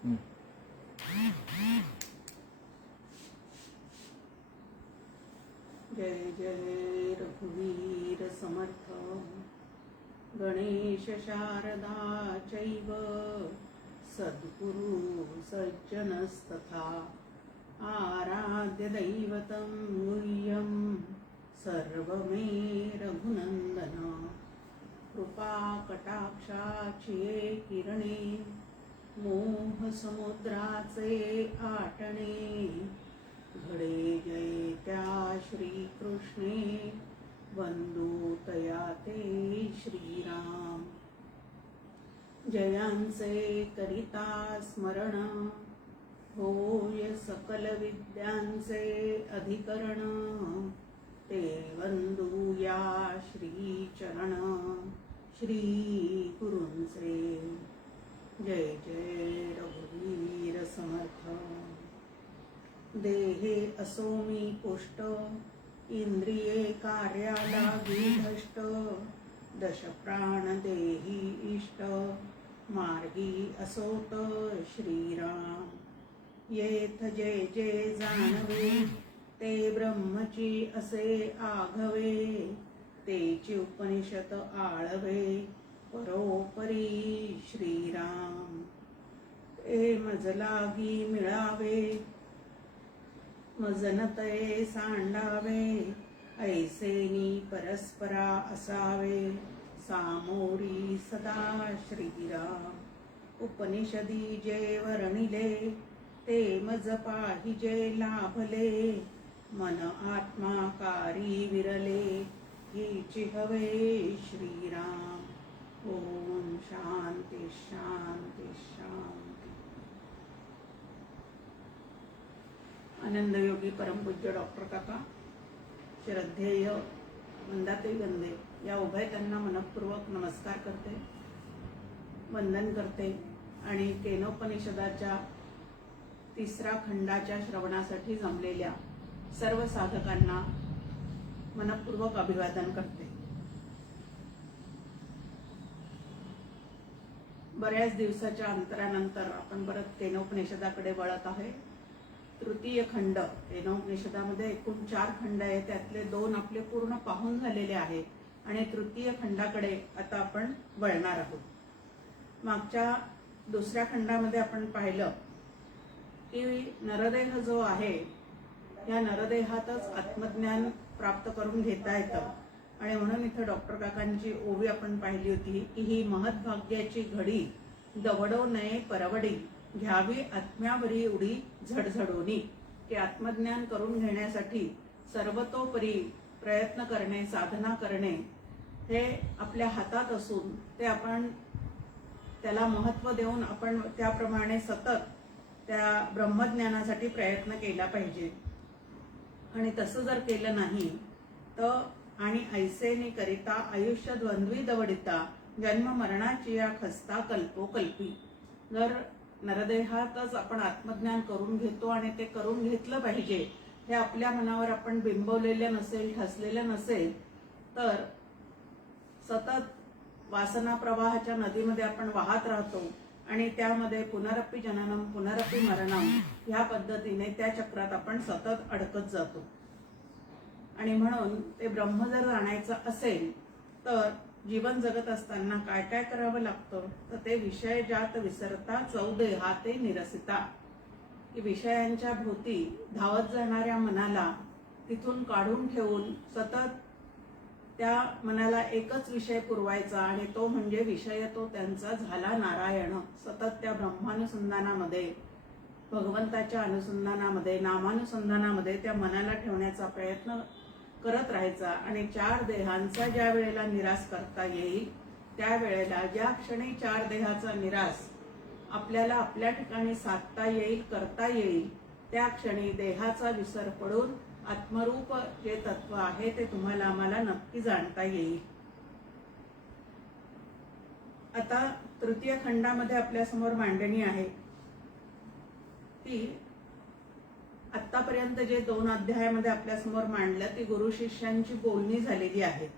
जय जय रघुवीर समर्थ गणेश शारदा चैव सद्गुरु सज्जनस्तथा आराध्य दैवतं गुह्यं सर्वमे रघुनंदन कृपा कटाक्षाची किरणे मोह समुद्राचे आटणे घडे जय त्या श्रीकृष्णे वंदू तया ते श्रीराम जयांचे करिता स्मरण होय सकल विद्यांचे अधिकरण ते वंदूया श्रीचरण श्री गुरूंचे जय जय रघुवीर समर्थ देहे असोमी पुष्ट इंद्रिये कार्याला विधष्ट दश प्राण देही इष्ट मार्गी असोत श्रीराम येथ जे जे जाणवे ते ब्रह्मची असे आघवे तेची उपनिषद आळवे परोपरी श्रीराम ते मजलागी मिळावे मजनतये सांडावे ऐसेनी परस्परा असावे सामोरी सदा श्रीराम उपनिषदी जे वर्णिले ते मज पाहिजे लाभले मन आत्माकारी विरले हीची हवे श्रीराम ओम शांती शांती शांती। आनंदयोगी परमपूज्य डॉक्टर काका श्रद्धेय वंदाते वंदे या उभय त्यांना मनपूर्वक नमस्कार करते वंदन करते आणि केनोपनिषदाच्या तिसऱ्या खंडाच्या श्रवणासाठी जमलेल्या सर्व साधकांना मनपूर्वक अभिवादन करते। बऱ्याच दिवसाच्या अंतरानंतर आपण परत केनोपनिषदाकडे वळत आहे। तृतीय खंड केनोपनिषदामध्ये एकूण 4 खंड आहेत, त्यातले 2 आपले पूर्ण पाहून झालेले आहेत आणि तृतीय खंडाकडे आता आपण वळणार आहोत। मागच्या दुसऱ्या खंडामध्ये आपण पाहिलं की नरदेह जो आहे या नरदेहातच आत्मज्ञान प्राप्त करून घेता येतं आणि म्हणून इथं डॉक्टर काकांची ओवी आपण पाहिली होती की ही महत्भाग्याची घडी दवडो नये परवडी घ्यावी आत्म्यावरी उडी झडझडोनी की आत्मज्ञान करून घेण्यासाठी सर्वतोपरी प्रयत्न करणे साधना करणे हे आपल्या हातात असून ते आपण त्याला महत्त्व देऊन आपण त्याप्रमाणे सतत त्या ब्रह्मज्ञानासाठी प्रयत्न केला पाहिजे आणि तसं जर केलं नाही तर आणि ऐसेनी करिता आयुष्य द्वंद्वी दवडिता जन्म मरणाची या खस्ता कल्पोकल्पी जर नरदेहातच आपण आत्मज्ञान करून घेतो आणि ते करून घेतलं पाहिजे हे आपल्या मनावर आपण बिंबवलेलं नसेल ठसलेलं नसेल तर सतत वासना प्रवाहाच्या नदीमध्ये आपण वाहत राहतो आणि त्यामध्ये पुनरपि जननम पुनरपि मरणम ह्या पद्धतीने त्या चक्रात आपण सतत अडकत जातो आणि म्हणून ते ब्रह्म जर जाणायचं असेल तर जीवन जगत असताना काय काय करावं लागतं तर ते विषय जात विसरता चौदेहाते निरसिता की विषयांच्या भोवती धावत जाणाऱ्या मनाला तिथून काढून ठेवून सतत त्या मनाला एकच विषय पुरवायचा आणि तो म्हणजे विषय तो त्यांचा झाला नारायण सतत त्या ब्रह्मानुसंधानामध्ये भगवंताच्या अनुसंधानामध्ये नामानुसंधानामध्ये त्या मनाला ठेवण्याचा प्रयत्न करत राहायचा आणि 4 देहांचा ज्या वेळेला निराश करता येईल त्यावेळेला ज्या क्षणी 4 देहाचा निराश आपल्याला आपल्या ठिकाणी साधता येईल करता येईल त्या क्षणी देहाचा विसर पडून आत्मरूप जे तत्व आहे ते तुम्हाला आम्हाला नक्की जाणता येईल। आता तृतीय खंडामध्ये आपल्या समोर मांडणी आहे की आतापर्यंत जे 2 अध्यायामध्ये आपल्या समोर मांडलं ती गुरु शिष्यांची बोलणी झालेली आहे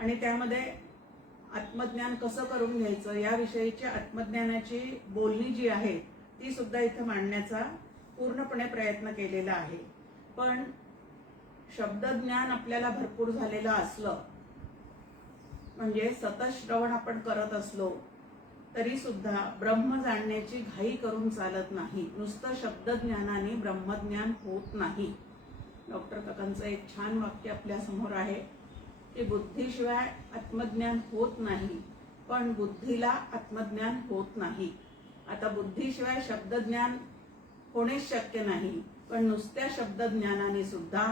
आणि त्यामध्ये आत्मज्ञान कसं करून घ्यायचं याविषयीची आत्मज्ञानाची बोलणी जी आहे ती सुद्धा इथे मांडण्याचा पूर्णपणे प्रयत्न केलेला आहे. पण शब्दज्ञान आपल्याला भरपूर झालेलं असलं म्हणजे सतत श्रवण आपण करत असलो तरी सुद्धा ब्रह्म जाणण्याची घाई करून चालत नाही. नुसतं शब्दज्ञानाने ब्रह्मज्ञान होत नाही. डॉक्टर काकांचं एक छान वाक्य आपल्या समोर आहे की बुद्धीशिवाय आत्मज्ञान होत नाही, पण बुद्धीला आत्मज्ञान होत नाही. आता बुद्धीशिवाय शब्दज्ञान होणेच शक्य नाही, पण नुसत्या शब्दज्ञानाने सुद्धा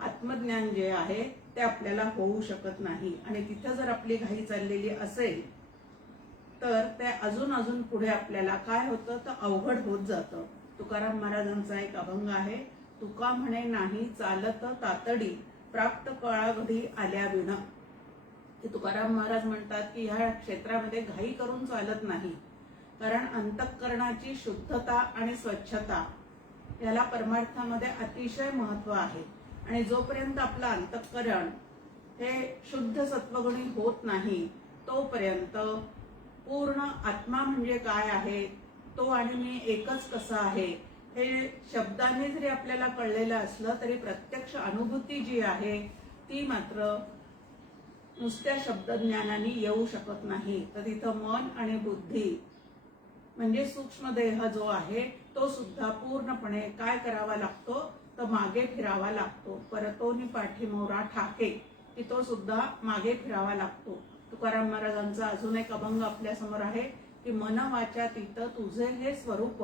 आत्मज्ञान जे आहे ते आपल्याला होऊ शकत नाही. आणि तिथं जर आपली घाई चाललेली असेल तर ते अजून पुढे आपल्याला काय होतं तर अवघड होत जातं. तुकाराम महाराजांचा एक अभंग आहे, तुका म्हणे नाही चालत तातडी प्राप्त काळाघडी आल्या विण. की तुकाराम महाराज म्हणतात की ह्या क्षेत्रामध्ये घाई करून चालत नाही, कारण अंतःकरणाची शुद्धता आणि स्वच्छता याला परमार्थामध्ये अतिशय महत्व आहे. आणि जोपर्यंत आपलं अंतःकरण हे शुद्ध सत्वगुणी होत नाही तोपर्यंत पूर्ण आत्मा म्हणजे काय आहे तो आणि मी एकच कसा आहे हे शब्दाने जरी आपल्याला कळलेलं असलं तरी प्रत्यक्ष अनुभूती जी आहे ती मात्र नुसत्या शब्दज्ञानाने येऊ शकत नाही. तर तिथं मन आणि बुद्धी म्हणजे सूक्ष्म देह जो आहे तो सुद्धा पूर्णपणे काय करावा लागतो तर मागे फिरावा लागतो. परतोनी पाठीमोरा ठाके की तो सुद्धा मागे फिरावा लागतो. तुकाराम महाराजांचा अजून एक अभंग आपल्या समोर आहे की मन वाचा तीत तुझे हे स्वरूप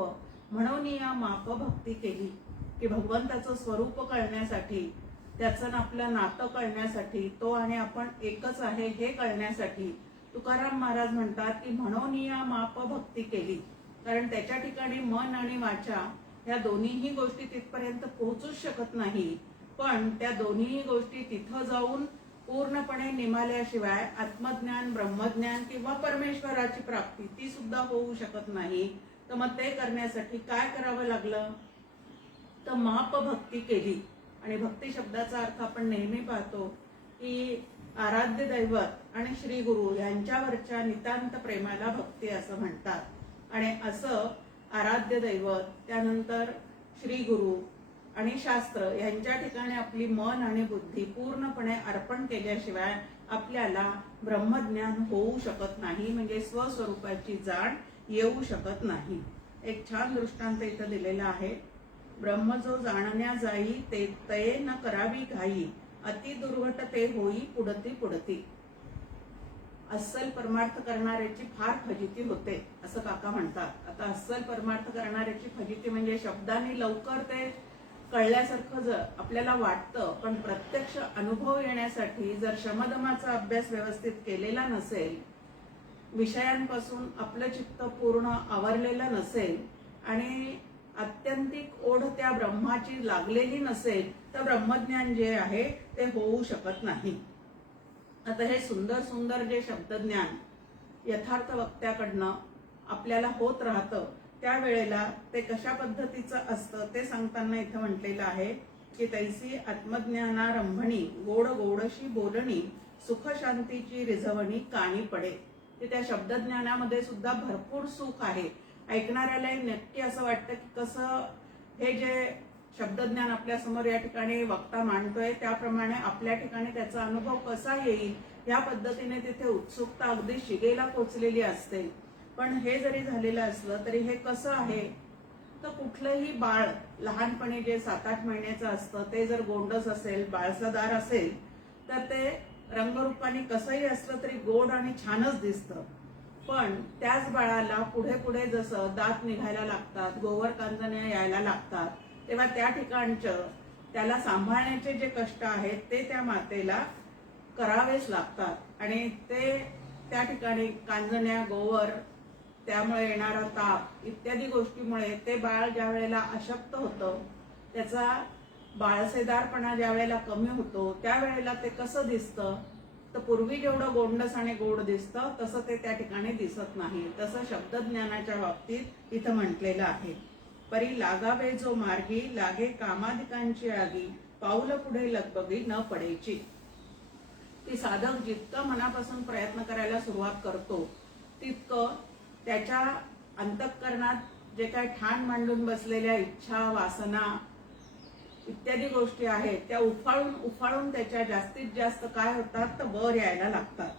म्हणून या माप भक्ती केली. की भगवंताचं स्वरूप कळण्यासाठी, त्याचं आपलं नातं कळण्यासाठी, तो आणि आपण एकच आहे हे कळण्यासाठी तुकाराम महाराज म्हणतात की म्हणून या माप भक्ती केली. कारण त्याच्या ठिकाणी मन आणि वाचा या दोन्हीही गोष्टी तिथपर्यंत पोहोचूच शकत नाही, पण त्या दोन्ही गोष्टी तिथं जाऊन पूर्णपणे निमाल्याशिवाय आत्मज्ञान, ब्रह्मज्ञान किंवा परमेश्वराची प्राप्ती ती सुद्धा होऊ शकत नाही. तर मग ते करण्यासाठी काय करावं लागलं तर माप भक्ती केली. आणि भक्ती शब्दाचा अर्थ आपण नेहमी पाहतो की आराध्य दैवत आणि श्री गुरु यांच्यावरच्या नितांत प्रेमाला भक्ती असं म्हणतात. आणि असं आराध्य दैवत, त्यानंतर श्री गुरु आणि शास्त्र यांच्या ठिकाणी आपली मन आणि बुद्धी पूर्णपणे अर्पण केल्याशिवाय आपल्याला ब्रह्मज्ञान होऊ शकत नाही, म्हणजे स्वस्वरूपाची जाण येऊ शकत नाही. एक छान दृष्टांत इथं दिलेला आहे, ब्रह्म जो जाणण्या जाई ते तये न करावी घाई अति दुर्घट ते होई पुढती पुढती. अस्सल परमार्थ करणाऱ्याची फार फजिती होते असं काका म्हणतात. आता अस्सल परमार्थ करणाऱ्याची फजिती म्हणजे शब्दाने लवकर ते कळल्यासारखं जर आपल्याला वाटतं, पण प्रत्यक्ष अनुभव येण्यासाठी जर शमदमाचा अभ्यास व्यवस्थित केलेला नसेल, विषयांपासून आपलं चित्त पूर्ण आवरलेलं नसेल आणि आत्यंतिक ओढ त्या ब्रह्माची लागलेली नसेल तर ब्रह्मज्ञान जे आहे ते होऊ शकत नाही. आता हे सुंदर सुंदर जे शब्दज्ञान यथार्थ वक्त्याकडनं आपल्याला होत राहतं त्यावेळेला ते कशा पद्धतीचं असतं ते सांगताना इथं म्हटलेलं आहे की तैसी आत्मज्ञानारंभणी गोड गोडशी बोलणी सुख शांतीची रिझवणी कानी पडे. की त्या शब्दज्ञानामध्ये सुद्धा भरपूर सुख आहे. ऐकणाऱ्याला नक्की असं वाटतं की कसं हे जे शब्दज्ञान आपल्या समोर या ठिकाणी वक्ता मांडतोय त्याप्रमाणे आपल्या ठिकाणी त्याचा अनुभव कसा येईल या पद्धतीने तिथे उत्सुकता अगदी शिगेला पोचलेली असते. पण हे जरी झालेलं असलं तरी हे कसं आहे तर कुठलंही बाळ लहानपणी जे 7-8 महिन्याचं असतं ते जर गोंडस असेल, बाळसदार असेल तर ते रंगरूपाने कसंही असलं तरी गोड आणि छानच दिसतं. पण त्याच बाळाला पुढे पुढे जसं दात निघायला लागतात, गोवर कांजण्या यायला लागतात, तेव्हा त्या ठिकाणचं त्याला सांभाळण्याचे जे कष्ट आहेत ते त्या मातेला करावेच लागतात. आणि ते त्या ठिकाणी कांजण्या, गोवर, त्यामुळे येणारा ताप इत्यादी गोष्टीमुळे ते बाळ ज्या वेळेला अशक्त होतं, त्याचा बाळसेदारपणा ज्या वेळेला कमी होतो त्यावेळेला ते कसं दिसतं तर पूर्वी जेवढं गोंडस आणि गोड दिसतं तसं ते त्या ठिकाणी दिसत नाही. तसं शब्दज्ञानाच्या बाबतीत इथं म्हटलेलं आहे, परी लागावे जो मार्गी लागे कामाधिकांची आगी पाऊल पुढे लगबगी न पडेची. की साधक जितकं मनापासून प्रयत्न करायला सुरुवात करतो तितकं त्याच्या अंतःकरणात जे काय ठाण मांडून बसलेल्या इच्छा, वासना इत्यादी गोष्टी आहेत त्या उफाळून उफाळून त्याच्या जास्तीत जास्त काय होतात तर वर यायला लागतात.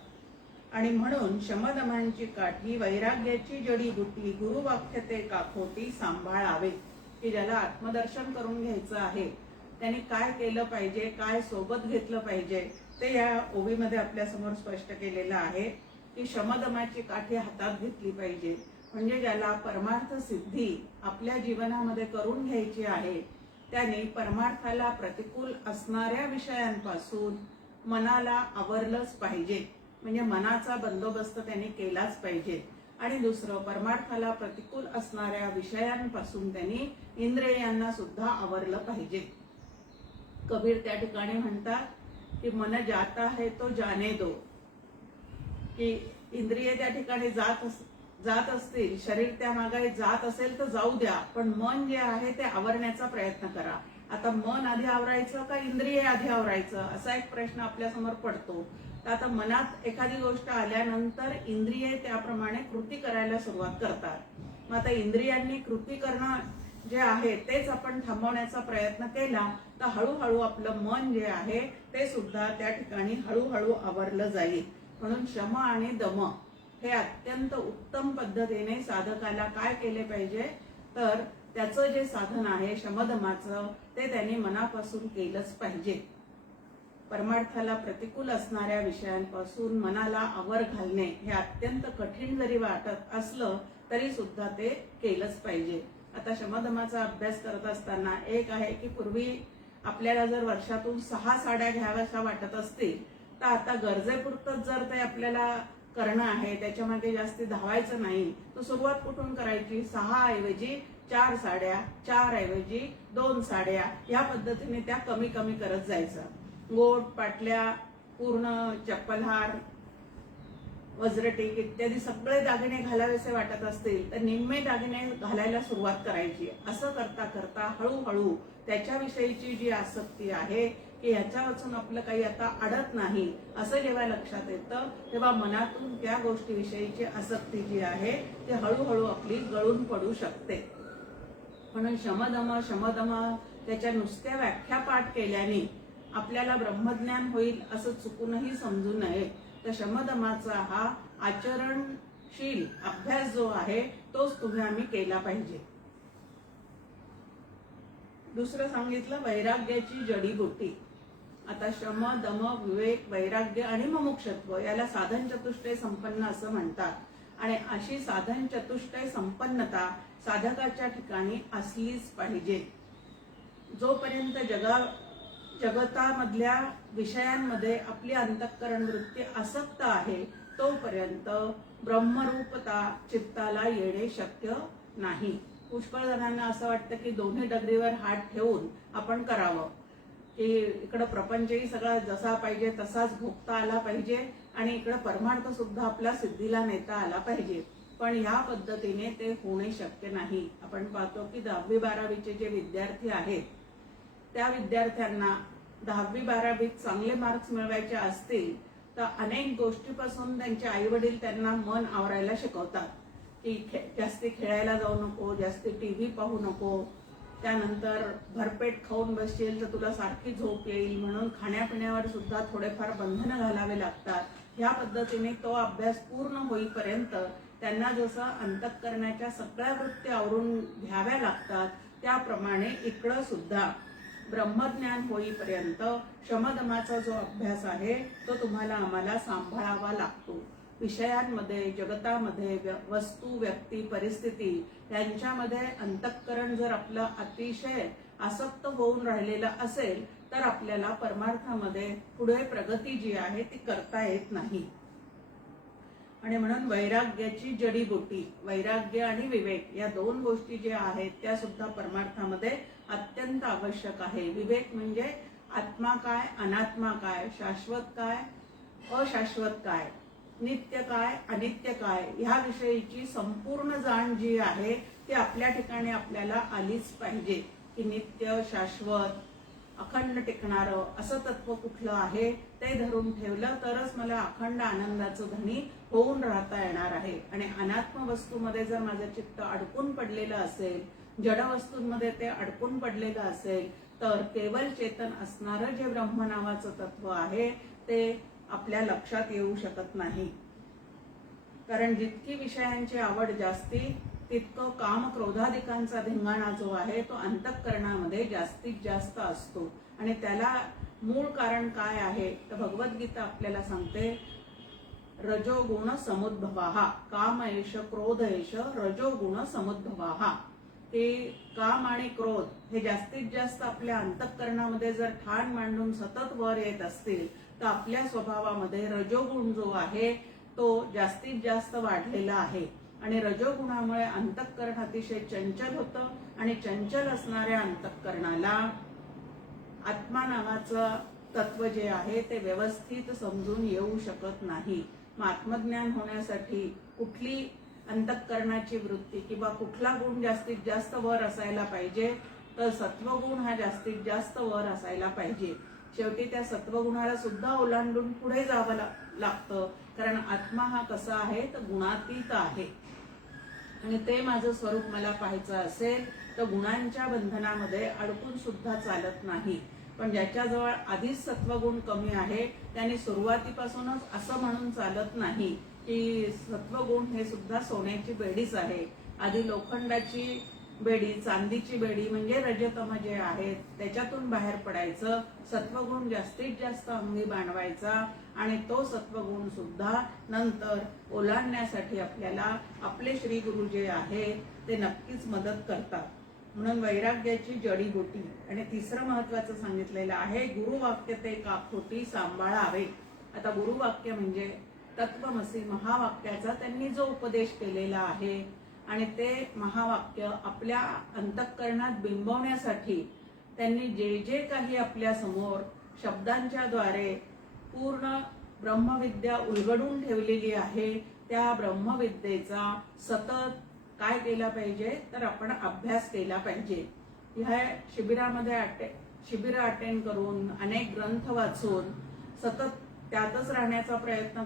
आणि म्हणून शमदमांची काठी वैराग्याची जडीबुटी गुरुवाक्य ते काखोटी सांभाळावे. की ज्याला आत्मदर्शन करून घ्यायचं आहे त्यांनी काय केलं पाहिजे, काय सोबत घेतलं पाहिजे ते या ओवीमध्ये आपल्या समोर स्पष्ट केलेलं आहे. की शमदमाची काठी हातात घेतली पाहिजे. म्हणजे ज्याला परमार्थ सिद्धी आपल्या जीवनामध्ये करून घ्यायची आहे त्याने परमार्थाला प्रतिकूल असणाऱ्या विषयांपासून मनाला आवरलंच पाहिजे. म्हणजे मनाचा बंदोबस्त त्यांनी केलाच पाहिजे. आणि दुसरं, परमार्थाला प्रतिकूल असणाऱ्या विषयांपासून त्यांनी इंद्रियांना सुद्धा आवरलं पाहिजे. कबीर त्या ठिकाणी म्हणतात की मन जाता है तो जाने दो. की इंद्रिय त्या ठिकाणी जात असतील, शरीर त्या मागे जात असेल तर जाऊ द्या, पण मन जे आहे ते आवरण्याचा प्रयत्न करा. आता मन आधी आवरायचं का इंद्रिय आधी आवरायचं असा एक प्रश्न आपल्या समोर पडतो. तर आता मनात एखादी गोष्ट आल्यानंतर इंद्रिय त्याप्रमाणे कृती करायला सुरुवात करतात. मग आता इंद्रियांनी कृती करणं जे आहे तेच आपण थांबवण्याचा प्रयत्न केला तर हळूहळू आपलं मन जे आहे ते सुद्धा त्या ठिकाणी हळूहळू आवरलं जाईल. म्हणून शम आणि दम हे अत्यंत उत्तम पद्धतीने साधकाला काय केले पाहिजे तर त्याचं जे साधन आहे शमदमाचं ते त्यांनी मनापासून केलंच पाहिजे. परमार्थाला प्रतिकूल असणाऱ्या विषयांपासून मनाला आवर घालणे हे अत्यंत कठीण जरी वाटत असलं तरी सुद्धा ते केलंच पाहिजे. आता शमदमाचा अभ्यास करत असताना एक आहे की पूर्वी आपल्याला जर वर्षातून 6 साड्या घ्याव्याशा वाटत असतील तर आता गरजेपुरतच जर ते आपल्याला करणं आहे, त्याच्या मागे जास्ती धावायचं नाही, तर सुरुवात कुठून करायची? 6 ऐवजी 4 साड्या, 4 ऐवजी 2 साड्या, या पद्धतीने त्या कमी कमी करत जायचं. गोट, पाटल्या, पूर्ण चप्पलहार, वज्रटीक इत्यादी सगळे दागिने घालावेसे वाटत असतील तर निम्मे दागिने घालायला सुरुवात करायची. असं करता करता हळूहळू त्याच्याविषयीची जी आसक्ती आहे की ह्याच्या वाचून आपलं काही आता अडत नाही असं जेव्हा लक्षात येतं तेव्हा मनातून त्या गोष्टीविषयीची आसक्ती जी आहे ती हळूहळू आपली गळून पडू शकते. म्हणून शमदम शमदम त्याच्या नुसत्या व्याख्या पाठ केल्याने आपल्याला ब्रह्मज्ञान होईल असं चुकूनही समजू नये. तर शमदमाचा हा आचरणशील अभ्यास जो आहे तोच तुम्ही आम्ही केला पाहिजे. दुसरं सांगितलं वैराग्याची जडीबुटी. आता शम, दम, विवेक, वैराग्य आणि मुमुक्षत्व याला साधन चतुष्टय संपन्न असं म्हणतात. आणि अशी साधन चतुष्टय संपन्नता साधकाच्या ठिकाणी असलीच पाहिजे. जोपर्यंत जगतामधल्या विषयांमध्ये आपली अंतःकरण वृत्ती आसक्त आहे तोपर्यंत ब्रह्मरूपता चित्ताला येणे शक्य नाही. पुष्कळ जणांना असं वाटतं की दोन्ही डगरीवर हात ठेवून आपण करावं, की इकडं प्रपंचही सगळा जसा पाहिजे तसाच भोगता आला पाहिजे आणि इकडं परमार्थ सुद्धा आपला सिद्धीला नेता आला पाहिजे. पण या पद्धतीने ते होणे शक्य नाही. आपण पाहतो की 10वी 12वीचे जे विद्यार्थी आहेत त्या विद्यार्थ्यांना 10वी 12वीत चांगले मार्क्स मिळवायचे असतील तर अनेक गोष्टीपासून त्यांचे आई वडील त्यांना मन आवरायला शिकवतात. की जास्ती खेळायला जाऊ नको, जास्ती टीव्ही पाहू नको, त्यानंतर भरपेट खाऊन बसशील तर तुला सारखी झोप येईल म्हणून खाण्यापिण्यावर सुद्धा थोडेफार बंधनं घालावे लागतात. ह्या पद्धतीने तो अभ्यास पूर्ण होईपर्यंत त्यांना जसं अंतःकरणाच्या सगळ्या वृत्ती आवरून घ्याव्या लागतात त्याप्रमाणे इकडं सुद्धा ब्रह्मज्ञान होईपर्यंत शमदमाचा जो अभ्यास आहे तो तुम्हाला आम्हाला सांभाळावा लागतो. विषयांमध्ये, जगतामध्ये, वस्तू, व्यक्ती, परिस्थिती यांच्यामध्ये अंतःकरण जर आपलं अतिशय आसक्त होऊन राहिलेलं असेल तर आपल्याला परमार्थामध्ये पुढे प्रगती जी आहे ती करता येत नाही. आणि म्हणून वैराग्याची जडीबुटी, वैराग्य आणि विवेक या 2 गोष्टी ज्या आहेत त्या सुद्धा परमार्थामध्ये अत्यंत आवश्यक आहे. विवेक म्हणजे आत्मा काय, अनात्मा काय, शाश्वत काय, अशाश्वत काय, नित्य काय, अनित्य काय ह्या विषयीची संपूर्ण जाण जी आहे ती आपल्या ठिकाणी आपल्याला आलीच पाहिजे. की नित्य, शाश्वत, अखंड टिकणारं असं तत्व कुठलं आहे ते धरून ठेवलं तरच मला अखंड आनंदाचं धनी होऊन राहता येणार आहे. आणि अनात्म वस्तूमध्ये जर माझं चित्त अडकून पडलेलं असेल, जड वस्तूंमध्ये ते अडकून पडलेलं असेल, तर केवळ चेतन असणारं जे ब्रह्म नावाचं तत्व आहे ते आपल्या लक्षात येऊ शकत नाही. कारण जितकी विषयांची आवड जास्ती तितकं काम क्रोधाधिकांचा धिंगाणा जो आहे तो अंतःकरणामध्ये जास्तीत जास्त असतो. आणि त्याला मूळ कारण काय आहे तर भगवद्गीता आपल्याला सांगते, रजोगुण समुद्भवाः, काम एष क्रोध एष रजोगुण समुद्भवाः. हे काम आणि क्रोध हे जास्तीत जास्त आपल्या अंतःकरणामध्ये जर ठाण मांडून सतत वर येत असतील तर आपल्या स्वभावामध्ये रजोगुण जो आहे तो जास्तीत जास्त वाढलेला आहे. आणि रजोगुणामुळे अंतःकरण अतिशय चंचल होतं आणि चंचल असणाऱ्या अंतःकरणाला आत्मा नावाचं तत्व जे आहे ते व्यवस्थित समजून येऊ शकत नाही. मग आत्मज्ञान होण्यासाठी कुठली अंतःकरणाची वृत्ती किंवा कुठला गुण जास्तीत जास्त वर असायला पाहिजे तर सत्वगुण हा जास्तीत जास्त वर असायला पाहिजे. शेवटी त्या सत्वगुणाला सुद्धा ओलांडून पुढे जावं लागतं. कारण आत्मा हा कसा आहे तर गुणातीत आहे. आणि ते माझं स्वरूप मला पाहायचं असेल तर गुणांच्या बंधनामध्ये अडकून सुद्धा चालत नाही. पण ज्याच्याजवळ आधीच सत्वगुण कमी आहे त्याने सुरुवातीपासूनच असं म्हणून चालत नाही की सत्वगुण हे सुद्धा सोन्याची बेडीच आहे. आधी लोखंडाची बेडी, चांदीची बेडी म्हणजे रजतम जे आहे त्याच्यातून बाहेर पडायचं, सत्वगुण जास्तीत जास्त अंगी बाणवायचा आणि तो सत्वगुण सुद्धा नंतर ओलांडण्यासाठी आपल्याला आपले श्री गुरु जे आहे ते नक्कीच मदत करतात. म्हणून वैराग्याची जडीबुटी. आणि तिसरं महत्वाचं सांगितलेलं आहे, गुरुवाक्य ते काकोटी सांभाळावे. आता गुरुवाक्य म्हणजे तत्वमसी महावाक्याचा त्यांनी जो उपदेश केलेला आहे आणि ते महावाक्य आपल्या अंतःकरणात बिंबवण्यासाठी त्यांनी जे जे काही आपल्या समोर शब्दांच्या द्वारे पूर्ण ब्रह्मविद्या उलगडून ठेवलेली आहे त्या ब्रह्मविद्येचा सतत काय केला पाहिजे तर आपण अभ्यास केला पाहिजे. ह्या शिबिर अटेंड करून अनेक ग्रंथ वाचून सतत त्यातच राहण्याचा प्रयत्न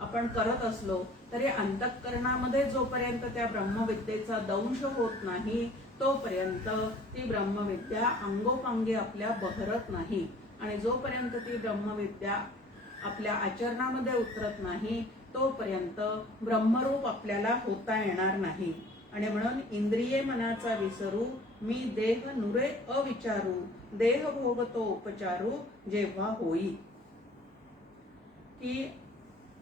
आपण करत असलो तरी अंतःकरणामध्ये जोपर्यंत त्या ब्रह्मविद्येचा दंश होत नाही तोपर्यंत ती ब्रह्मविद्या अंगोपांगी आपल्या बहरत नाही. आणि जोपर्यंत ती ब्रह्मविद्या आपल्या आचरणामध्ये उतरत नाही तोपर्यंत ब्रह्मरूप आपल्याला होता येणार नाही. आणि म्हणून इंद्रिये मनाचा विसरू, मी देह नुरे अविचारू, देह भोगतो उपचारू जेव्हा होई. की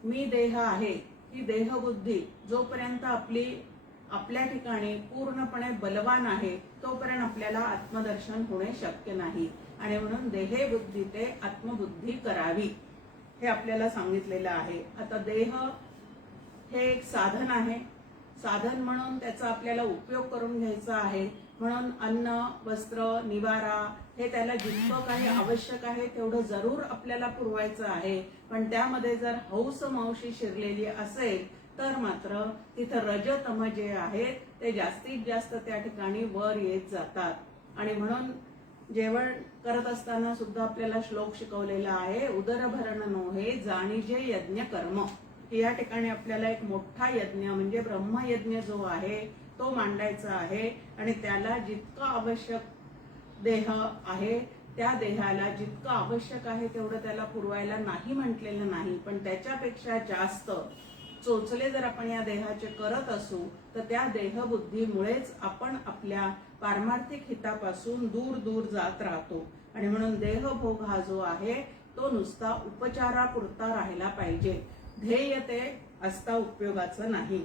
मी देह आहे ही देहबुद्धी जोपर्यंत आपल्या ठिकाणी पूर्णपणे बलवान आहे तोपर्यंत आपल्याला आत्मदर्शन होणे शक्य नाही. आणि म्हणून देहे बुद्धी ते आत्मबुद्धी करावी हे आपल्याला सांगितलेलं आहे. आता देह हे एक साधन आहे. साधन म्हणून त्याचा आपल्याला उपयोग करून घ्यायचा आहे. म्हणून अन्न, वस्त्र, निवारा हे त्याला जितकं काही आवश्यक आहे तेवढं जरूर आपल्याला पुरवायचं आहे. पण त्यामध्ये जर हौस मौशी शिरलेली असेल तर मात्र तिथं रजतम जे आहेत ते जास्तीत जास्त त्या ठिकाणी वर येत जातात. आणि म्हणून जेवण करत असताना सुद्धा आपल्याला श्लोक शिकवलेला आहे, उदरभरण नोहे जाणीजे यज्ञ कर्म. या ठिकाणी आपल्याला एक मोठा यज्ञ म्हणजे ब्रह्मयज्ञ जो आहे तो मांडायचा आहे. आणि त्याला जितकं आवश्यक देह आहे त्या देहाला जितकं आवश्यक आहे तेवढं त्याला पुरवायला नाही म्हटलेलं नाही. पण त्याच्यापेक्षा जास्त चोचले जर आपण या देहाचे करत असू तर त्या देहबुद्धीमुळेच आपण आपल्या पारमार्थिक हितापासून दूर दूर जात राहतो. आणि म्हणून देहभोग हा जो आहे तो नुसता उपचारापुरता राहिला पाहिजे. ध्येय ते असता उपयोगाचं नाही.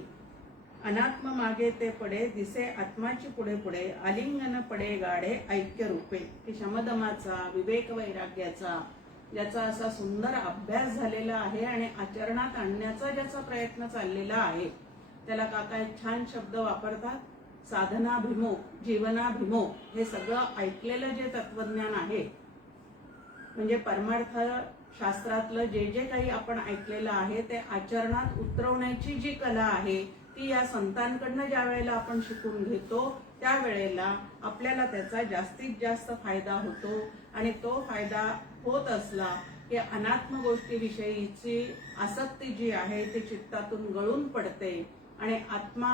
अनात्म मागे ते पडे दिसे आत्माची पुढे पुढे, आलिंगन पडे गाढे ऐक्य रूपे. की शमदमाचा, विवेक वैराग्याचा ज्याचा असा सुंदर अभ्यास झालेला आहे आणि आचरणात आणण्याचा ज्याचा प्रयत्न चाललेला आहे त्याला काका एक छान शब्द वापरतात, साधनाभिमुख, जीवनाभिमुख. हे सगळं ऐकलेलं जे तत्वज्ञान आहे म्हणजे परमार्थ शास्त्रातलं जे जे काही आपण ऐकलेलं आहे ते आचरणात उतरवण्याची जी कला आहे ती या संतांकडनं ज्या वेळेला आपण शिकून घेतो त्यावेळेला आपल्याला त्याचा जास्तीत जास्त फायदा होतो. आणि तो फायदा होत असला की अनात्म गोष्टीविषयीची आसक्ती जी आहे ती चित्तातून गळून पडते आणि आत्मा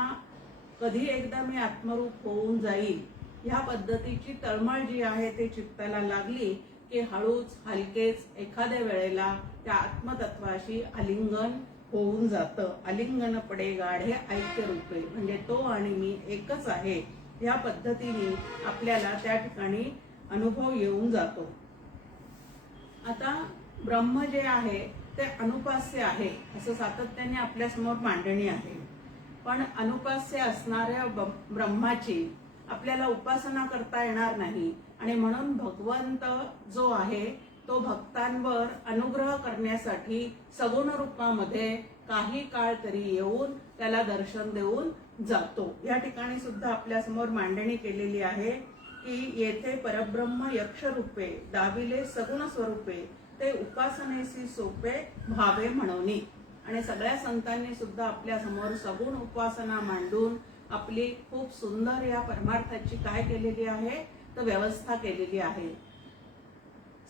कधी एकदा मी आत्मरूप होऊन जाईल ह्या पद्धतीची तळमळ जी आहे ते चित्ताला लागली की हळूच हलकेच एखाद्या वेळेला त्या आत्मतत्वाशी आलिंगन होऊन जातं. आलिंगन पडे गाढे ऐक्य रूपे, म्हणजे तो आणि मी एकच आहे या पद्धतीने आपल्याला त्या ठिकाणी अनुभव येऊन जातो. आता ब्रह्म जे आहे ते अनुपास्य आहे असं सातत्याने आपल्या समोर मांडणी आहे. पण अनुपास्य असणाऱ्या ब्रह्माची आपल्याला उपासना करता येणार नाही आणि म्हणून भगवंत जो आहे तो भक्तांवर अनुग्रह करण्यासाठी सगुण रूपामध्ये काही काळ तरी येऊन त्याला दर्शन देऊन जातो. या ठिकाणी सुद्धा आपल्या समोर मांडणी केलेली आहे की येथे परब्रह्म यक्ष रूपे दाविले सगुण स्वरूपे ते उपासनेसी सोपे भावे म्हणून. आणि सगळ्या संतांनी सुद्धा आपल्या समोर सगुण उपासना मांडून आपली खूप सुंदर या परमार्थाची काय केलेली आहे तर व्यवस्था केलेली आहे.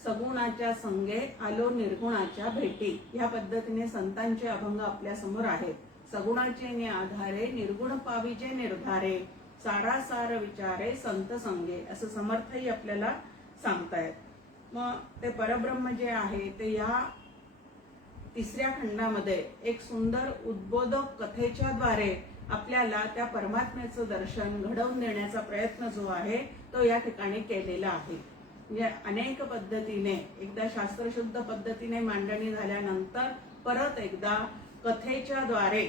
सगुणाच्या संगे आलो निर्गुणाच्या भेटी या पद्धतीने संतांचे अभंग आपल्या समोर आहेत. सगुणाचे आधारे निर्गुण पाविजे निर्धारे सारासार विचारे संत संगे असं समर्थही आपल्याला सांगतायत. मग ते परब्रह्म जे आहे ते या तिसऱ्या खंडामध्ये एक सुंदर उद्बोधक कथेच्या द्वारे आपल्याला त्या परमात्म्याचं दर्शन घडवून देण्याचा प्रयत्न जो आहे तो या ठिकाणी केलेला आहे. म्हणजे अनेक पद्धतीने एकदा शास्त्रशुद्ध पद्धतीने मांडणी झाल्यानंतर परत एकदा कथेच्या द्वारे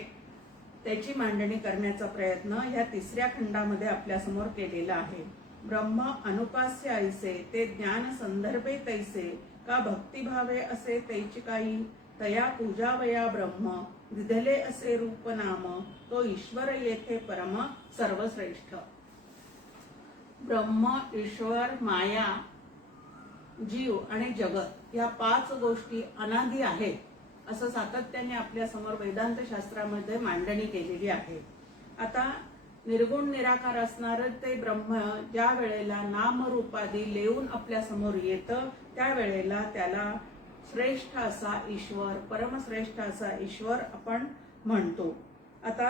त्याची मांडणी करण्याचा प्रयत्न या तिसऱ्या खंडामध्ये आपल्या समोर केलेला आहे. ब्रह्म अनुपास्य ऐसे ते ज्ञान संदर्भे तैसे का भक्तिभावे असे तैची काही तया पूजावया ब्रह्म दिधले असे रूप नाम तो ईश्वर येथे परम सर्वश्रेष्ठ. ब्रह्म, ईश्वर, माया, जीव आणि जगत या 5 गोष्टी अनादी आहेत असं सातत्याने आपल्या समोर वेदांत शास्त्रामध्ये मांडणी केलेली आहे. आता निर्गुण निराकार असणार ते ब्रह्म ज्या वेळेला नामरूपादी लेऊन आपल्या समोर येतं त्यावेळेला त्याला श्रेष्ठ असा ईश्वर, परमश्रेष्ठ असा ईश्वर आपण म्हणतो. आता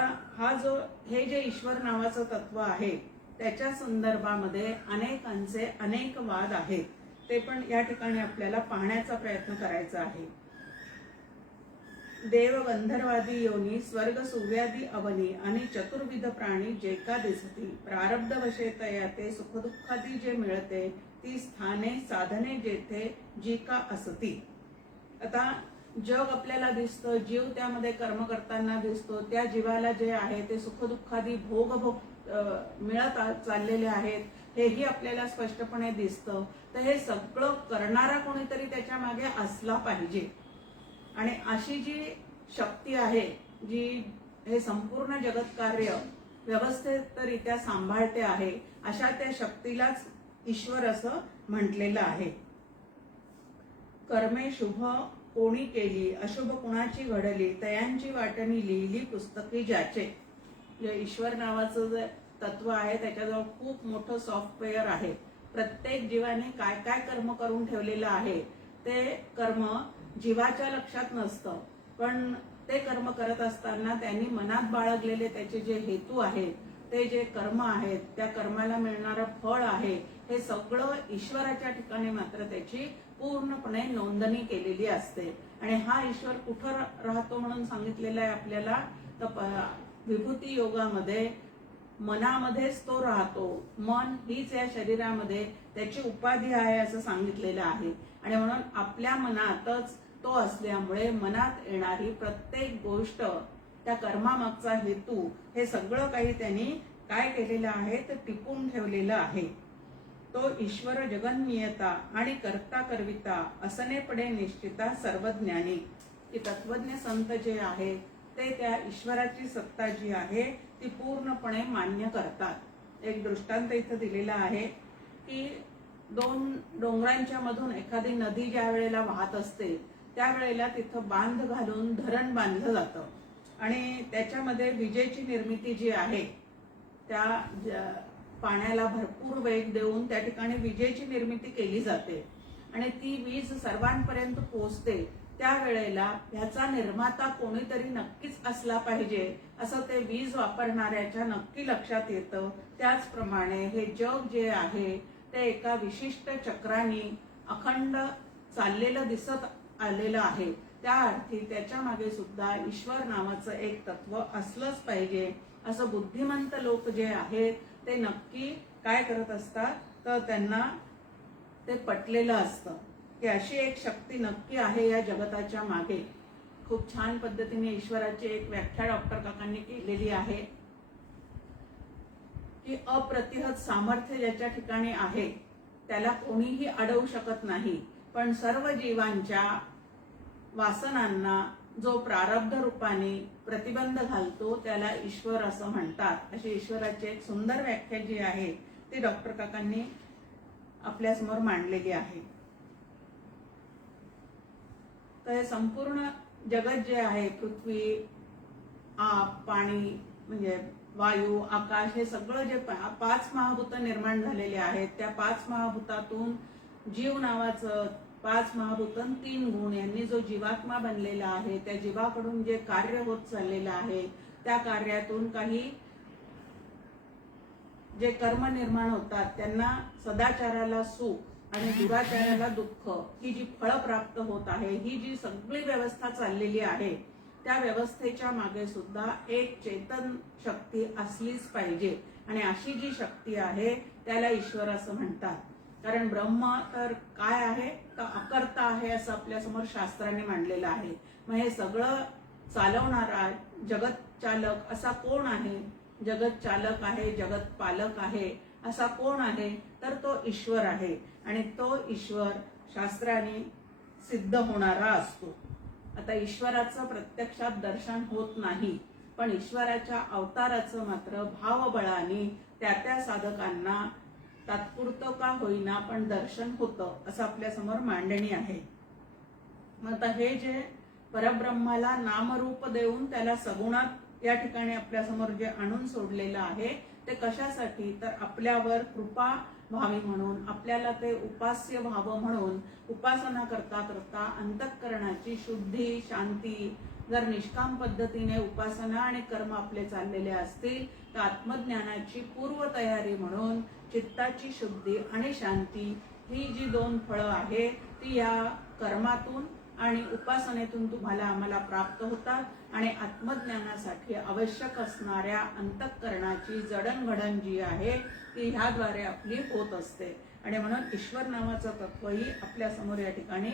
हे जे ईश्वर नावाचं तत्व आहे त्याच्या संदर्भामध्ये अनेकांचे अनेक वाद आहेत. ते पण या ठिकाणी आपल्याला पाहण्याचा प्रयत्न करायचा आहे. देव गंधर्वादी योनी स्वर्ग सूर्यादी अवनी आणि चतुर्विध प्राणी जे का दिसती प्रारब्ध वशे तया ते सुखदुःखादी जे मिळते ती स्थाने साधने जेथे जी का असती. आता जग आपल्याला दिसतं, जीव त्यामध्ये कर्म करताना दिसतो, त्या जीवाला जे आहे ते सुखदुःखादी भोग मिळत चाललेले आहेत हेही आपल्याला स्पष्टपणे दिसतं. तर हे सगळं करणारा कोणीतरी त्याच्या मागे असला पाहिजे. आणि अशी जी शक्ती आहे जी हे संपूर्ण जगत कार्य व्यवस्थितरित्या सांभाळते आहे अशा त्या शक्तीलाच ईश्वर असं म्हटलेलं आहे. कर्मे शुभ कोणी केली अशुभ कुणाची घडली तयांची वाटणी लिहिली पुस्तकी ज्याचे. ईश्वर नावाचं जे तत्व आहे त्याच्याजवळ खूप मोठं सॉफ्टवेअर आहे. प्रत्येक जीवाने काय काय कर्म करून ठेवलेलं आहे ते कर्म जीवाच्या लक्षात नसतं, पण ते कर्म करत असताना त्यांनी मनात बाळगलेले त्याचे जे हेतू आहेत ते जे कर्म आहेत त्या कर्माला मिळणारं फळ आहे हे सगळं ईश्वराच्या ठिकाणी मात्र त्याची पूर्णपणे नोंदणी केलेली असते. आणि हा ईश्वर कुठं राहतो म्हणून सांगितलेला आहे आपल्याला तर विभूती योगामध्ये मनामध्येच तो राहतो. मन हीच या शरीरामध्ये त्याची उपाधी आहे असं सांगितलेलं आहे. आणि म्हणून आपल्या मनातच तो असल्यामुळे मनात येणारी प्रत्येक गोष्ट त्या कर्मामागचा हेतू हे सगळं काही त्यांनी काय केलेलं आहे तर टिपून ठेवलेलं आहे. तो ईश्वर जगन्नियता आणि कर्ता करविता असने पडे निश्चिता सर्वज्ञानी. की तत्वज्ञ संत जे आहे ते त्या ईश्वराची सत्ता जी आहे ती पूर्णपणे मान्य करतात. एक दृष्टांत इथं दिलेला आहे की 2 डोंगरांच्या मधून एखादी नदी ज्या वेळेला वाहत असते त्यावेळेला तिथं बांध घालून धरण बांधलं जातं. आणि त्याच्यामध्ये विजेची निर्मिती जी आहे त्या पाण्याला भरपूर वेग देऊन त्या ठिकाणी विजेची निर्मिती केली जाते आणि ती वीज सर्वांपर्यंत पोहोचते. त्यावेळेला ह्याचा निर्माता कोणीतरी नक्कीच असला पाहिजे असं ते वीज वापरणाऱ्याच्या नक्की लक्षात येतं. त्याचप्रमाणे हे जग जे आहे ते एका विशिष्ट चक्राने अखंड चाललेलं दिसत आलेलं आहे. त्या अर्थी त्याच्या मागे सुद्धा ईश्वर नावाचं एक तत्व असलंच पाहिजे असं बुद्धिमंत लोक जे आहेत ते नक्की काय करत असतात तर त्यांना ते पटलेलं असतं की अशी एक शक्ती नक्की आहे या जगताच्या मागे. खूप छान पद्धतीने ईश्वराची एक व्याख्या डॉक्टर काकांनी केलेली आहे की अप्रतिहत सामर्थ्य ज्याच्या ठिकाणी आहे त्याला कोणीही अडवू शकत नाही, पण सर्व जीवांच्या वासनांना जो प्रारब्ध रूपाने प्रतिबंध घालतो त्याला ईश्वर असं म्हणतात. अशी ईश्वराची एक सुंदर व्याख्या जी आहे ती डॉक्टर काकांनी आपल्या समोर मांडलेली आहे. तर हे संपूर्ण जगत जे आहे पृथ्वी, आप, पाणी म्हणजे वायू, आकाश हे सगळं जे 5 महाभूत निर्माण झालेले आहेत त्या 5 महाभूतातून जीव नावाचं 5 महाभूतन 3 गुण यांनी जो जीवात्मा बनलेला आहे त्या जीवाकडून जे कार्य होत चाललेलं आहे त्या कार्यातून काही जे कर्म निर्माण होतात त्यांना सदाचाराला सुख आणि दुराचाराला दुःख ही जी फळं प्राप्त होत आहे ही जी सगळी व्यवस्था चाललेली आहे त्या व्यवस्थेच्या मागे सुद्धा एक चेतन शक्ती असलीच पाहिजे आणि अशी जी शक्ती आहे त्याला ईश्वर असं म्हणतात. कारण ब्रह्म तर काय आहे तर अकर्ता आहे असं आपल्या समोर शास्त्राने मांडलेलं आहे. मग हे सगळं चालवणारा जगत चालक असा कोण आहे? जगत चालक आहे, जगत पालक आहे असा कोण आहे तर तो ईश्वर आहे आणि तो ईश्वर शास्त्राने सिद्ध होणारा असतो. आता ईश्वराचं प्रत्यक्षात दर्शन होत नाही, पण ईश्वराच्या अवताराचं मात्र भावबळाने त्या साधकांना तात्पुरतं का होईना पण दर्शन होतं असं आपल्या समोर मांडणी आहे. मग आता हे जे परब्रह्माला नामरूप देऊन त्याला सगुणात या ठिकाणी आपल्या समोर जे आणून सोडलेलं आहे ते कशासाठी तर आपल्यावर कृपा व्हावी म्हणून, आपल्याला ते उपास्य व्हावं म्हणून. उपासना करता करता अंतःकरणाची शुद्धी, शांती जर निष्काम पद्धतीने उपासना आणि कर्म आपले चाललेले असतील तर आत्मज्ञानाची पूर्वतयारी म्हणून चित्ताची शुद्धी आणि शांती ही जी 2 फळं आहे ती या कर्मातून आणि उपासनेतून तुम्हाला आम्हाला प्राप्त होतात आणि आत्मज्ञानासाठी आवश्यक असणाऱ्या अंतःकरणाची जडणघडण जी आहे ती ह्याद्वारे आपली होत असते. आणि म्हणून ईश्वर नावाचं तत्वही आपल्या समोर या ठिकाणी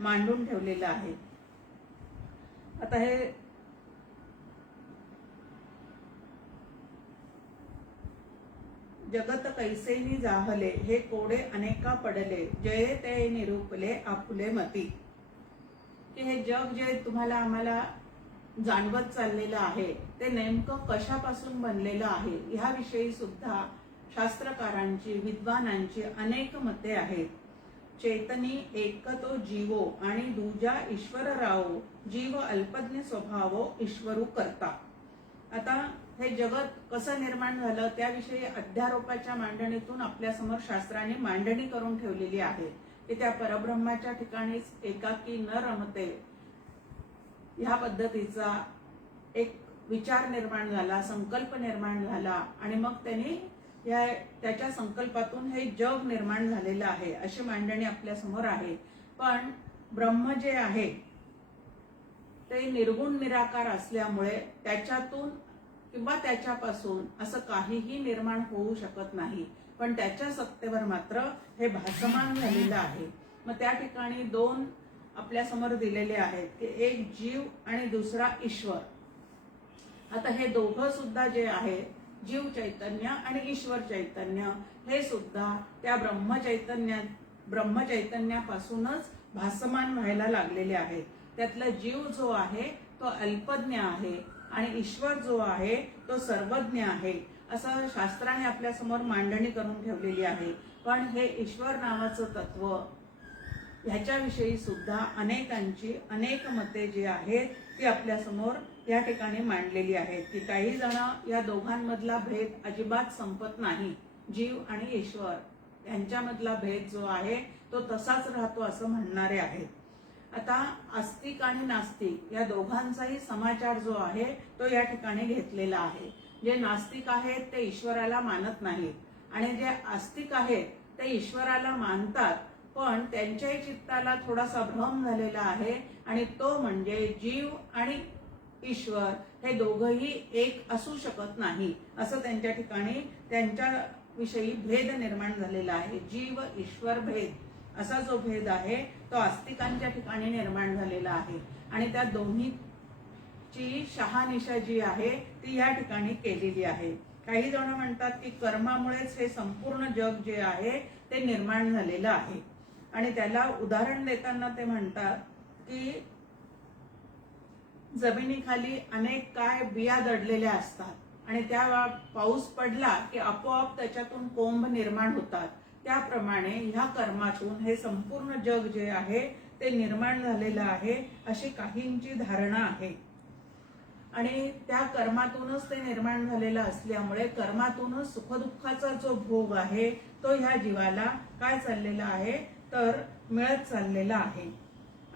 मांडून ठेवलेलं आहे. आता हे जगत कैसेनी जाहले हे कोडे अनेका पडले जये ते निरूपले आपुले मती. की हे जग जे तुम्हाला आम्हाला जाणवत चाललेलं आहे ते नेमकं कशापासून बनलेलं आहे ह्याविषयी सुद्धा शास्त्रकारांची, विद्वानांची अनेक मते आहेत. चैतनी एक तो जीवो आणि दूजा ईश्वर रावो, जीव अल्पज्ञ स्वभावो ईश्वरू करता. आता हे जगत कसं निर्माण झालं त्याविषयी अध्यारोपाच्या मांडणीतून आपल्या समोर शास्त्राने मांडणी करून ठेवलेली आहे की त्या परब्रह्माच्या ठिकाणीच एकाकी न रमते ह्या पद्धतीचा एक विचार निर्माण झाला, संकल्प निर्माण झाला आणि मग त्यांनी त्याच्या संकल्पातून हे जग निर्माण झालेलं आहे अशी मांडणी आपल्या समोर आहे. पण ब्रह्म जे आहे ते निर्गुण निराकार असल्यामुळे त्याच्यातून किंवा त्याच्यापासून असं काहीही निर्माण होऊ शकत नाही, पण त्याच्या सत्तेवर मात्र हे भासमान झालेलं आहे. मग त्या ठिकाणी 2 आपल्या समोर दिलेले आहेत की एक जीव आणि दुसरा ईश्वर. आता हे दोघं सुद्धा जे आहे जीव चैतन्य आणि ईश्वर चैतन्य हे सुद्धा त्या ब्रह्मचैतन्यापासूनच भासमान व्हायला लागलेले आहेत. त्यातला जीव जो आहे तो अल्पज्ञ आहे आणि ईश्वर जो आहे तो सर्वज्ञ आहे असं शास्त्राने आपल्या समोर मांडणी करून ठेवलेली आहे. पण हे ईश्वर नावाचं तत्व ह्याच्याविषयी सुद्धा अनेकांची अनेक मते जी आहेत ती आपल्या समोर या ठिकाणी मांडलेली आहेत की काही जण या दोघांमधला भेद अजिबात संपत नाही, जीव आणि ईश्वर यांच्यामधला भेद जो आहे तो तसाच राहतो असं म्हणणारे आहेत. आता आस्तिक आणि नास्तिक या दोघांचाही समाचार जो आहे तो या ठिकाणी घेतलेला आहे. जे नास्तिक आहेत ते ईश्वराला मानत नाहीत आणि जे आस्तिक आहेत ते ईश्वराला मानतात, पण त्यांच्याही चित्ताला थोडासा भ्रम झालेला आहे आणि तो म्हणजे जीव आणि ईश्वर हे दोघंही एक असू शकत नाही असं त्यांच्या ठिकाणी त्यांच्या विषयी भेद निर्माण झालेला आहे. जीव ईश्वर भेद असा जो भेद आहे तो आस्तिकांच्या ठिकाणी निर्माण झालेला आहे आणि त्या दोन्हीची शहानिशा जी आहे ती या ठिकाणी केलेली आहे. काही जण म्हणतात की कर्मामुळेच हे संपूर्ण जग जे आहे ते निर्माण झालेलं आहे आणि त्याला उदाहरण देताना ते म्हणतात की जमिनीखाली अनेक काय बिया दडलेल्या असतात आणि त्या पाऊस पडला की आपोआप त्याच्यातून कोंब निर्माण होतात. त्याप्रमाणे ह्या कर्मातून हे संपूर्ण जग जे आहे ते निर्माण झालेलं आहे अशी काहींची धारणा आहे आणि त्या कर्मातूनच ते निर्माण झालेलं असल्यामुळे कर्मातूनच सुखदुःखाचा जो भोग आहे तो ह्या जीवाला काय चाललेला आहे तर मिळत चाललेला आहे.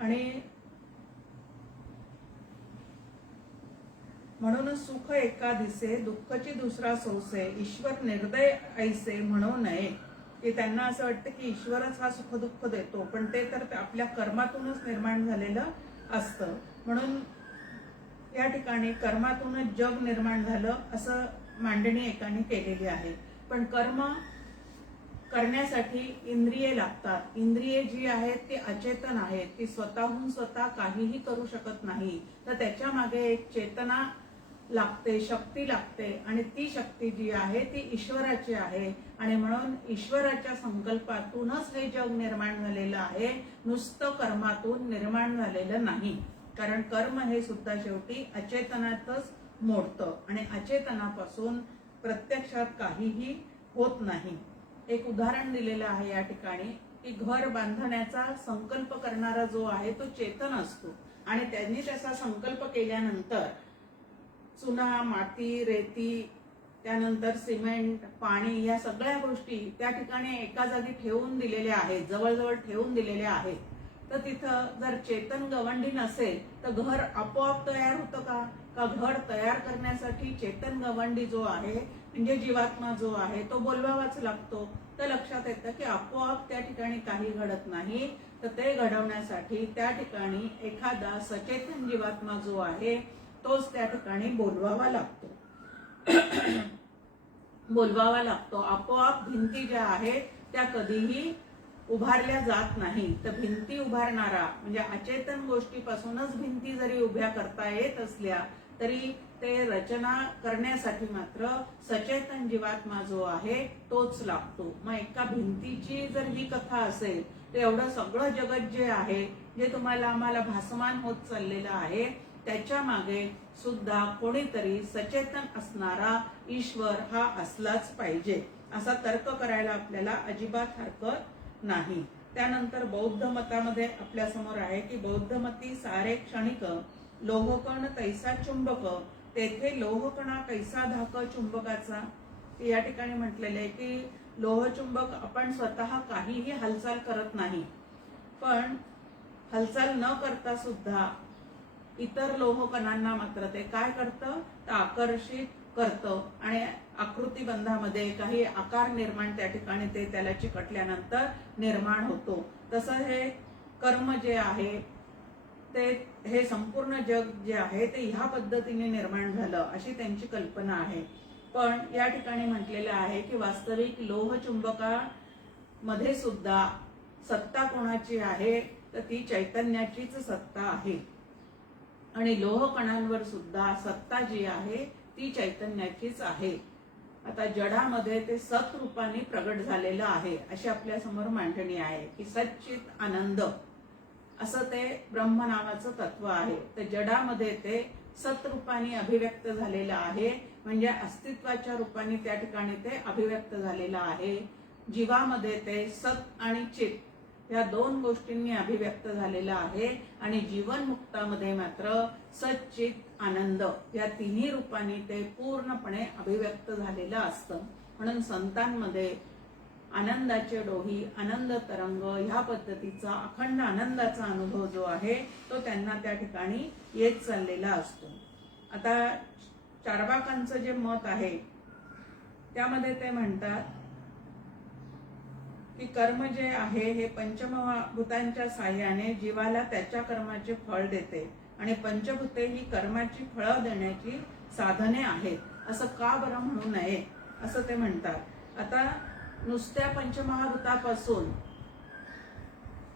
आणि म्हणून सुख एका दिसे दुःखची दुसरा सोसे, ईश्वर निर्दय ऐसे म्हणू नये. की त्यांना असं वाटतं की ईश्वरच हा सुख दुःख देतो, पण ते तर आपल्या कर्मातूनच निर्माण झालेलं असतं. म्हणून या ठिकाणी कर्मातूनच जग निर्माण झालं असं मांडणी एकाने केलेली आहे. पण कर्म करण्यासाठी इंद्रिये लागतात. इंद्रिये जी आहेत ती अचेतन आहेत, ती स्वतःहून स्वतः काहीही करू शकत नाही. तर त्याच्या मागे एक चेतना लागते, शक्ती लागते आणि ती शक्ती जी आहे ती ईश्वराची आहे आणि म्हणून ईश्वराच्या संकल्पातूनच हे जग निर्माण झालेलं आहे, नुसतं कर्मातून निर्माण झालेलं नाही. कारण कर्म हे सुद्धा शेवटी अचेतनातच मोडतं आणि अचेतनापासून प्रत्यक्षात काहीही होत नाही. एक उदाहरण दिलेलं आहे या ठिकाणी की घर बांधण्याचा संकल्प करणारा जो आहे तो चेतन असतो आणि त्यांनी त्याचा संकल्प केल्यानंतर चुना, माती, रेती, त्यानंतर सिमेंट, पाणी या सगळ्या गोष्टी त्या ठिकाणी एका जागी ठेवून दिलेल्या आहेत, जवळजवळ ठेवून दिलेल्या आहेत. तर तिथं जर चेतन गवंडी नसेल तर घर आपोआप तयार होतं का? का घर तयार करण्यासाठी चेतन गवंडी जो आहे म्हणजे जीवात्मा जो आहे तो बोलवावाच लागतो. तर लक्षात येतं की आपोआप त्या ठिकाणी काही घडत नाही, तर ते घडवण्यासाठी त्या ठिकाणी एखादा सचेतन जीवात्मा जो आहे तोच त्या ठिकाणी बोलवावा लागतो. आपोआप भिंती ज्या आहेत त्या कधीही उभारल्या जात नाही. तर भिंती उभारणारा म्हणजे अचेतन गोष्टीपासूनच भिंती जरी उभ्या करता येत असल्या तरी ते रचना करण्यासाठी मात्र सचेतन जीवात्मा जो आहे तोच लागतो. मग एका भिंतीची जर ही कथा असेल तर एवढं सगळं जगत जे आहे जे तुम्हाला आम्हाला भासमान होत चाललेलं आहे त्याच्या मागे सुद्धा कोणीतरी सचेतन असणारा ईश्वर हा असलाच पाहिजे असा तर्क करायला आपल्याला अजिबात हरकत नाही. त्यानंतर बौद्ध मतामध्ये आपल्या समोर आहे की बौद्ध मती सारे क्षणिक, लोहकण तैसा चुंबक, तेथे लोहकणा कैसा धाक चुंबकाचा. या ठिकाणी म्हटलेले आहे की लोहचुंबक आपण स्वतः काहीही हालचाल करत नाही, पण हालचाल न करता सुद्धा इतर लोहकणांना मात्र ते काय करतं तर आकर्षित करतं आणि आकृतीबंधामध्ये काही आकार निर्माण त्या ठिकाणी ते त्याला चिकटल्यानंतर निर्माण होतो. तसं हे कर्म जे आहे ते हे संपूर्ण जग जे आहे ते ह्या पद्धतीने निर्माण झालं अशी त्यांची कल्पना आहे. पण या ठिकाणी म्हटलेलं आहे की वास्तविक लोहचुंबकामध्ये सुद्धा सत्ता कोणाची आहे तर ती चैतन्याचीच सत्ता आहे आणि लोहकणांवर सुद्धा सत्ता जी आहे ती चैतन्याचीच आहे. आता जडामध्ये ते सत रूपाने प्रगट झालेलं आहे अशी आपल्या समोर मांडणी आहे की सच्चित आनंद असं ते ब्रह्म नावाचं तत्व आहे. तर जडामध्ये ते सत रूपाने अभिव्यक्त झालेलं आहे म्हणजे अस्तित्वाच्या रूपाने त्या ठिकाणी ते अभिव्यक्त झालेलं आहे. जीवामध्ये ते सत आणि चित या दोन गोष्टींनी अभिव्यक्त झालेला आहे आणि जीवनमुक्तामध्ये मात्र सच्चित आनंद या तिन्ही रूपांनी ते पूर्णपणे अभिव्यक्त झालेलं असतं. म्हणून संतांमध्ये आनंदाचे डोही, आनंद तरंग ह्या पद्धतीचा अखंड आनंदाचा अनुभव जो आहे तो त्यांना त्या ठिकाणी येत चाललेला असतो. आता चार्वाकांचं जे मत आहे त्यामध्ये ते म्हणतात की कर्म जे आहे हे पंचमहाभूतांच्या साह्याने जीवाला त्याच्या कर्माचे फळ देते आणि पंचभूते ही कर्माची फळं देण्याची साधने आहेत, असं का बरं म्हणू नये असं ते म्हणतात. आता नुसत्या पंचमहाभूतापासून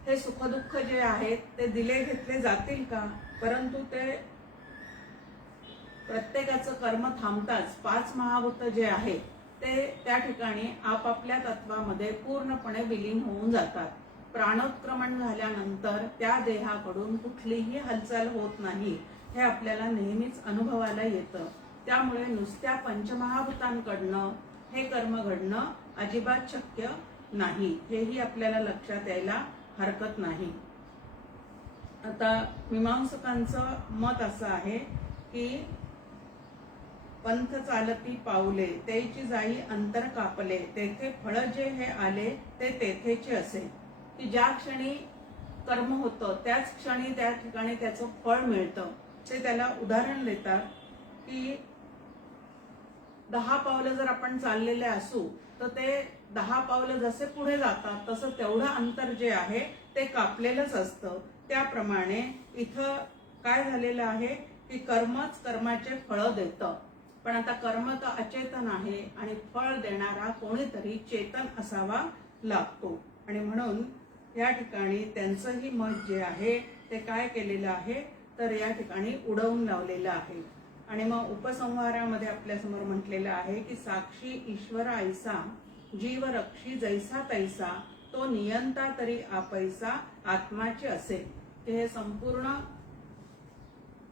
हे सुखदुःख जे आहेत ते दिले घेतले जातील का? परंतु ते प्रत्येकाचं कर्म थांबताच 5 महाभूत जे आहे ते त्या ठिकाणी आपापल्या तत्वामध्ये पूर्णपणे विलीन होऊन जातात. प्राणोत्क्रमण झाल्यानंतर त्या देहाकडून कुठलीही हालचाल होत नाही हे आपल्याला नेहमीच अनुभवाला येतं. त्यामुळे नुसत्या पंचमहाभूतांकडनं हे कर्म घडणं अजिबात शक्य नाही, हेही आपल्याला लक्षात यायला हरकत नाही. आता मीमांसकांचं मत असं आहे की पंथ चालती पाऊले तेची जाई अंतर कापले, तेथे फळ जे हे आले ते तेथेचे असे. की ज्या क्षणी कर्म होतं त्याच क्षणी त्या ठिकाणी त्याचं फळ मिळतं. ते त्याला उदाहरण देतात की 10 पावलं जर आपण चाललेले असू तर ते 10 पावलं जसे पुढे जातात तसं तेवढं अंतर जे आहे ते कापलेलंच असतं. त्याप्रमाणे इथं काय झालेलं आहे की कर्मच कर्माचे फळ देतं. पण आता कर्म तर अचेतन आहे आणि फळ देणारा कोणीतरी चेतन असावा लागतो. आणि म्हणून या ठिकाणी त्यांचंही मत जे आहे ते काय केलेलं आहे तर या ठिकाणी उडवून लावलेलं आहे. आणि मग उपसंहारामध्ये आपल्यासमोर म्हटलेलं आहे की साक्षी ईश्वर ऐसा जीव रक्षी जैसा तैसा तो नियंता तरी आपैसा आत्माचे असे. हे संपूर्ण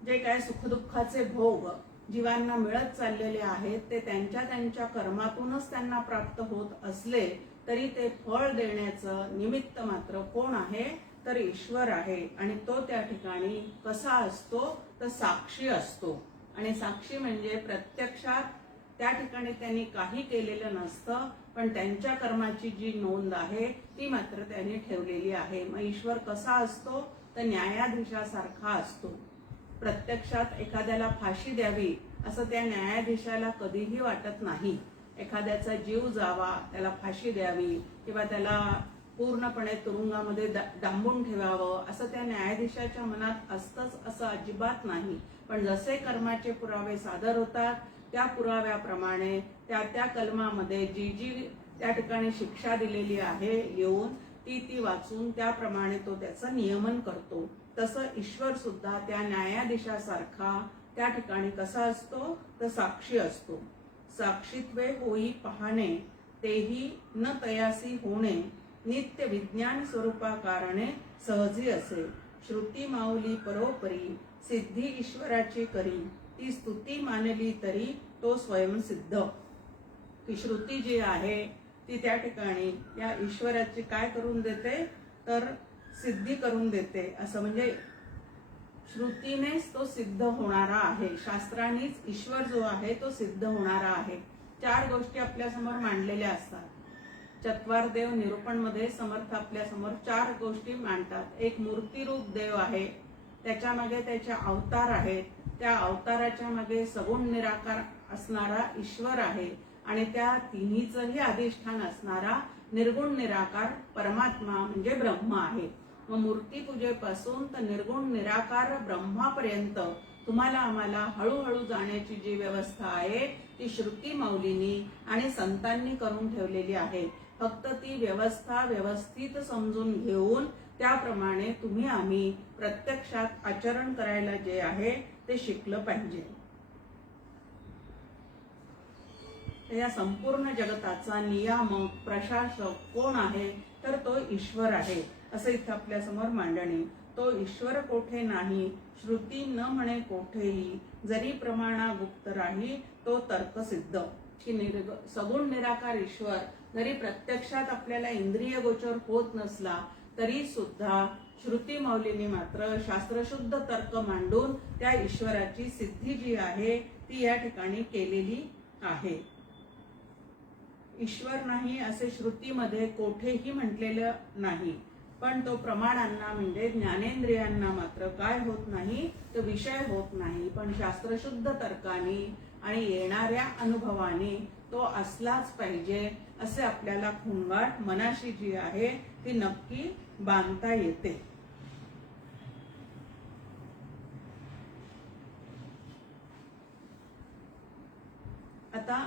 जे काय सुखदुःखाचे भोग जीवांना मिळत चाललेले आहेत ते त्यांच्या त्यांच्या कर्मातूनच त्यांना प्राप्त होत असले तरी ते फळ देण्याचं निमित्त मात्र कोण आहे तर ईश्वर आहे. आणि तो त्या ठिकाणी कसा असतो तर साक्षी असतो. आणि साक्षी म्हणजे प्रत्यक्षात त्या ठिकाणी त्यांनी काही केलेलं नसतं पण त्यांच्या कर्माची जी नोंद आहे ती मात्र त्यांनी ठेवलेली आहे. मग ईश्वर कसा असतो तर न्यायाधीशासारखा असतो. प्रत्यक्षात एखाद्याला फाशी द्यावी असं त्या न्यायाधीशाला कधीही वाटत नाही. एखाद्याचा जीव जावा, त्याला फाशी द्यावी किंवा त्याला पूर्णपणे तुरुंगामध्ये डांबून ठेवावं असं त्या न्यायाधीशाच्या मनात असतंच असं अजिबात नाही. पण जसे कर्माचे पुरावे सादर होतात त्या पुराव्याप्रमाणे त्या त्या कलमामध्ये जी जी त्या ठिकाणी शिक्षा दिलेली आहे येऊन ती वाचून त्याप्रमाणे तो त्याचं नियमन करतो. तसं ईश्वर सुद्धा त्या न्यायाधीशासारखा त्या ठिकाणी कसा असतो तर साक्षी असतो. साक्षीत्वे होई पाहणे तेही न तयासी होणे नित्य विज्ञान स्वरूपाकारणे सहजी असे. श्रुती माऊली परोपरी सिद्धी ईश्वराची करी ती स्तुती मानली तरी तो स्वयंसिद्ध. ती श्रुती जी आहे ती त्या ठिकाणी या ईश्वराची काय करून देते तर सिद्धी करून देते. असं म्हणजे श्रुतीनेच तो सिद्ध होणारा आहे. शास्त्रांनीच ईश्वर जो आहे तो सिद्ध होणारा आहे. 4 गोष्टी आपल्या समोर मांडलेल्या असतात. चत्वार देव निरूपण मध्ये समर्थ आपल्या समोर 4 गोष्टी मांडतात. एक मूर्तिरूप देव आहे, त्याच्या मागे त्याचे अवतार आहेत, त्या अवताराच्या मागे सगुण निराकार असणारा ईश्वर आहे आणि त्या तिन्हीचंही अधिष्ठान असणारा निर्गुण निराकार परमात्मा म्हणजे ब्रह्म आहे. मग मूर्तीपूजेपासून तर निर्गुण निराकार ब्रह्मापर्यंत तुम्हाला आम्हाला हळूहळू जाण्याची जी व्यवस्था आहे ती श्रुती माऊलींनी आणि संतांनी करून ठेवलेली आहे. फक्त ती व्यवस्था व्यवस्थित समजून घेऊन त्याप्रमाणे तुम्ही आम्ही प्रत्यक्षात आचरण करायला जे आहे ते शिकलं पाहिजे. या संपूर्ण जगताचा नियामक प्रशासक कोण आहे तर तो ईश्वर आहे असं इथं आपल्या समोर मांडणी. तो ईश्वर कोठे नाही श्रुती न म्हणे कोठेही जरी प्रमाणा गुप्त राही तो तर्कसिद्ध. की सगुण निराकार ईश्वर जरी प्रत्यक्षात आपल्याला इंद्रिय गोचर होत नसला तरी सुद्धा श्रुती मौलींनी मात्र शास्त्रशुद्ध तर्क मांडून त्या ईश्वराची सिद्धी जी आहे ती या ठिकाणी केलेली आहे. ईश्वर नाही असे श्रुतीमध्ये कोठेही म्हटलेलं नाही, पण तो प्रमाणांना म्हणजे ज्ञानेंद्रियांना मात्र काय होत नाही, तो विषय होत नाही. पण शास्त्रशुद्ध तर्काने आणि येणाऱ्या अनुभवाने तो असलाच पाहिजे असे आपल्याला खुणगाट मनाशी जी आहे ती नक्की बांधता येते. आता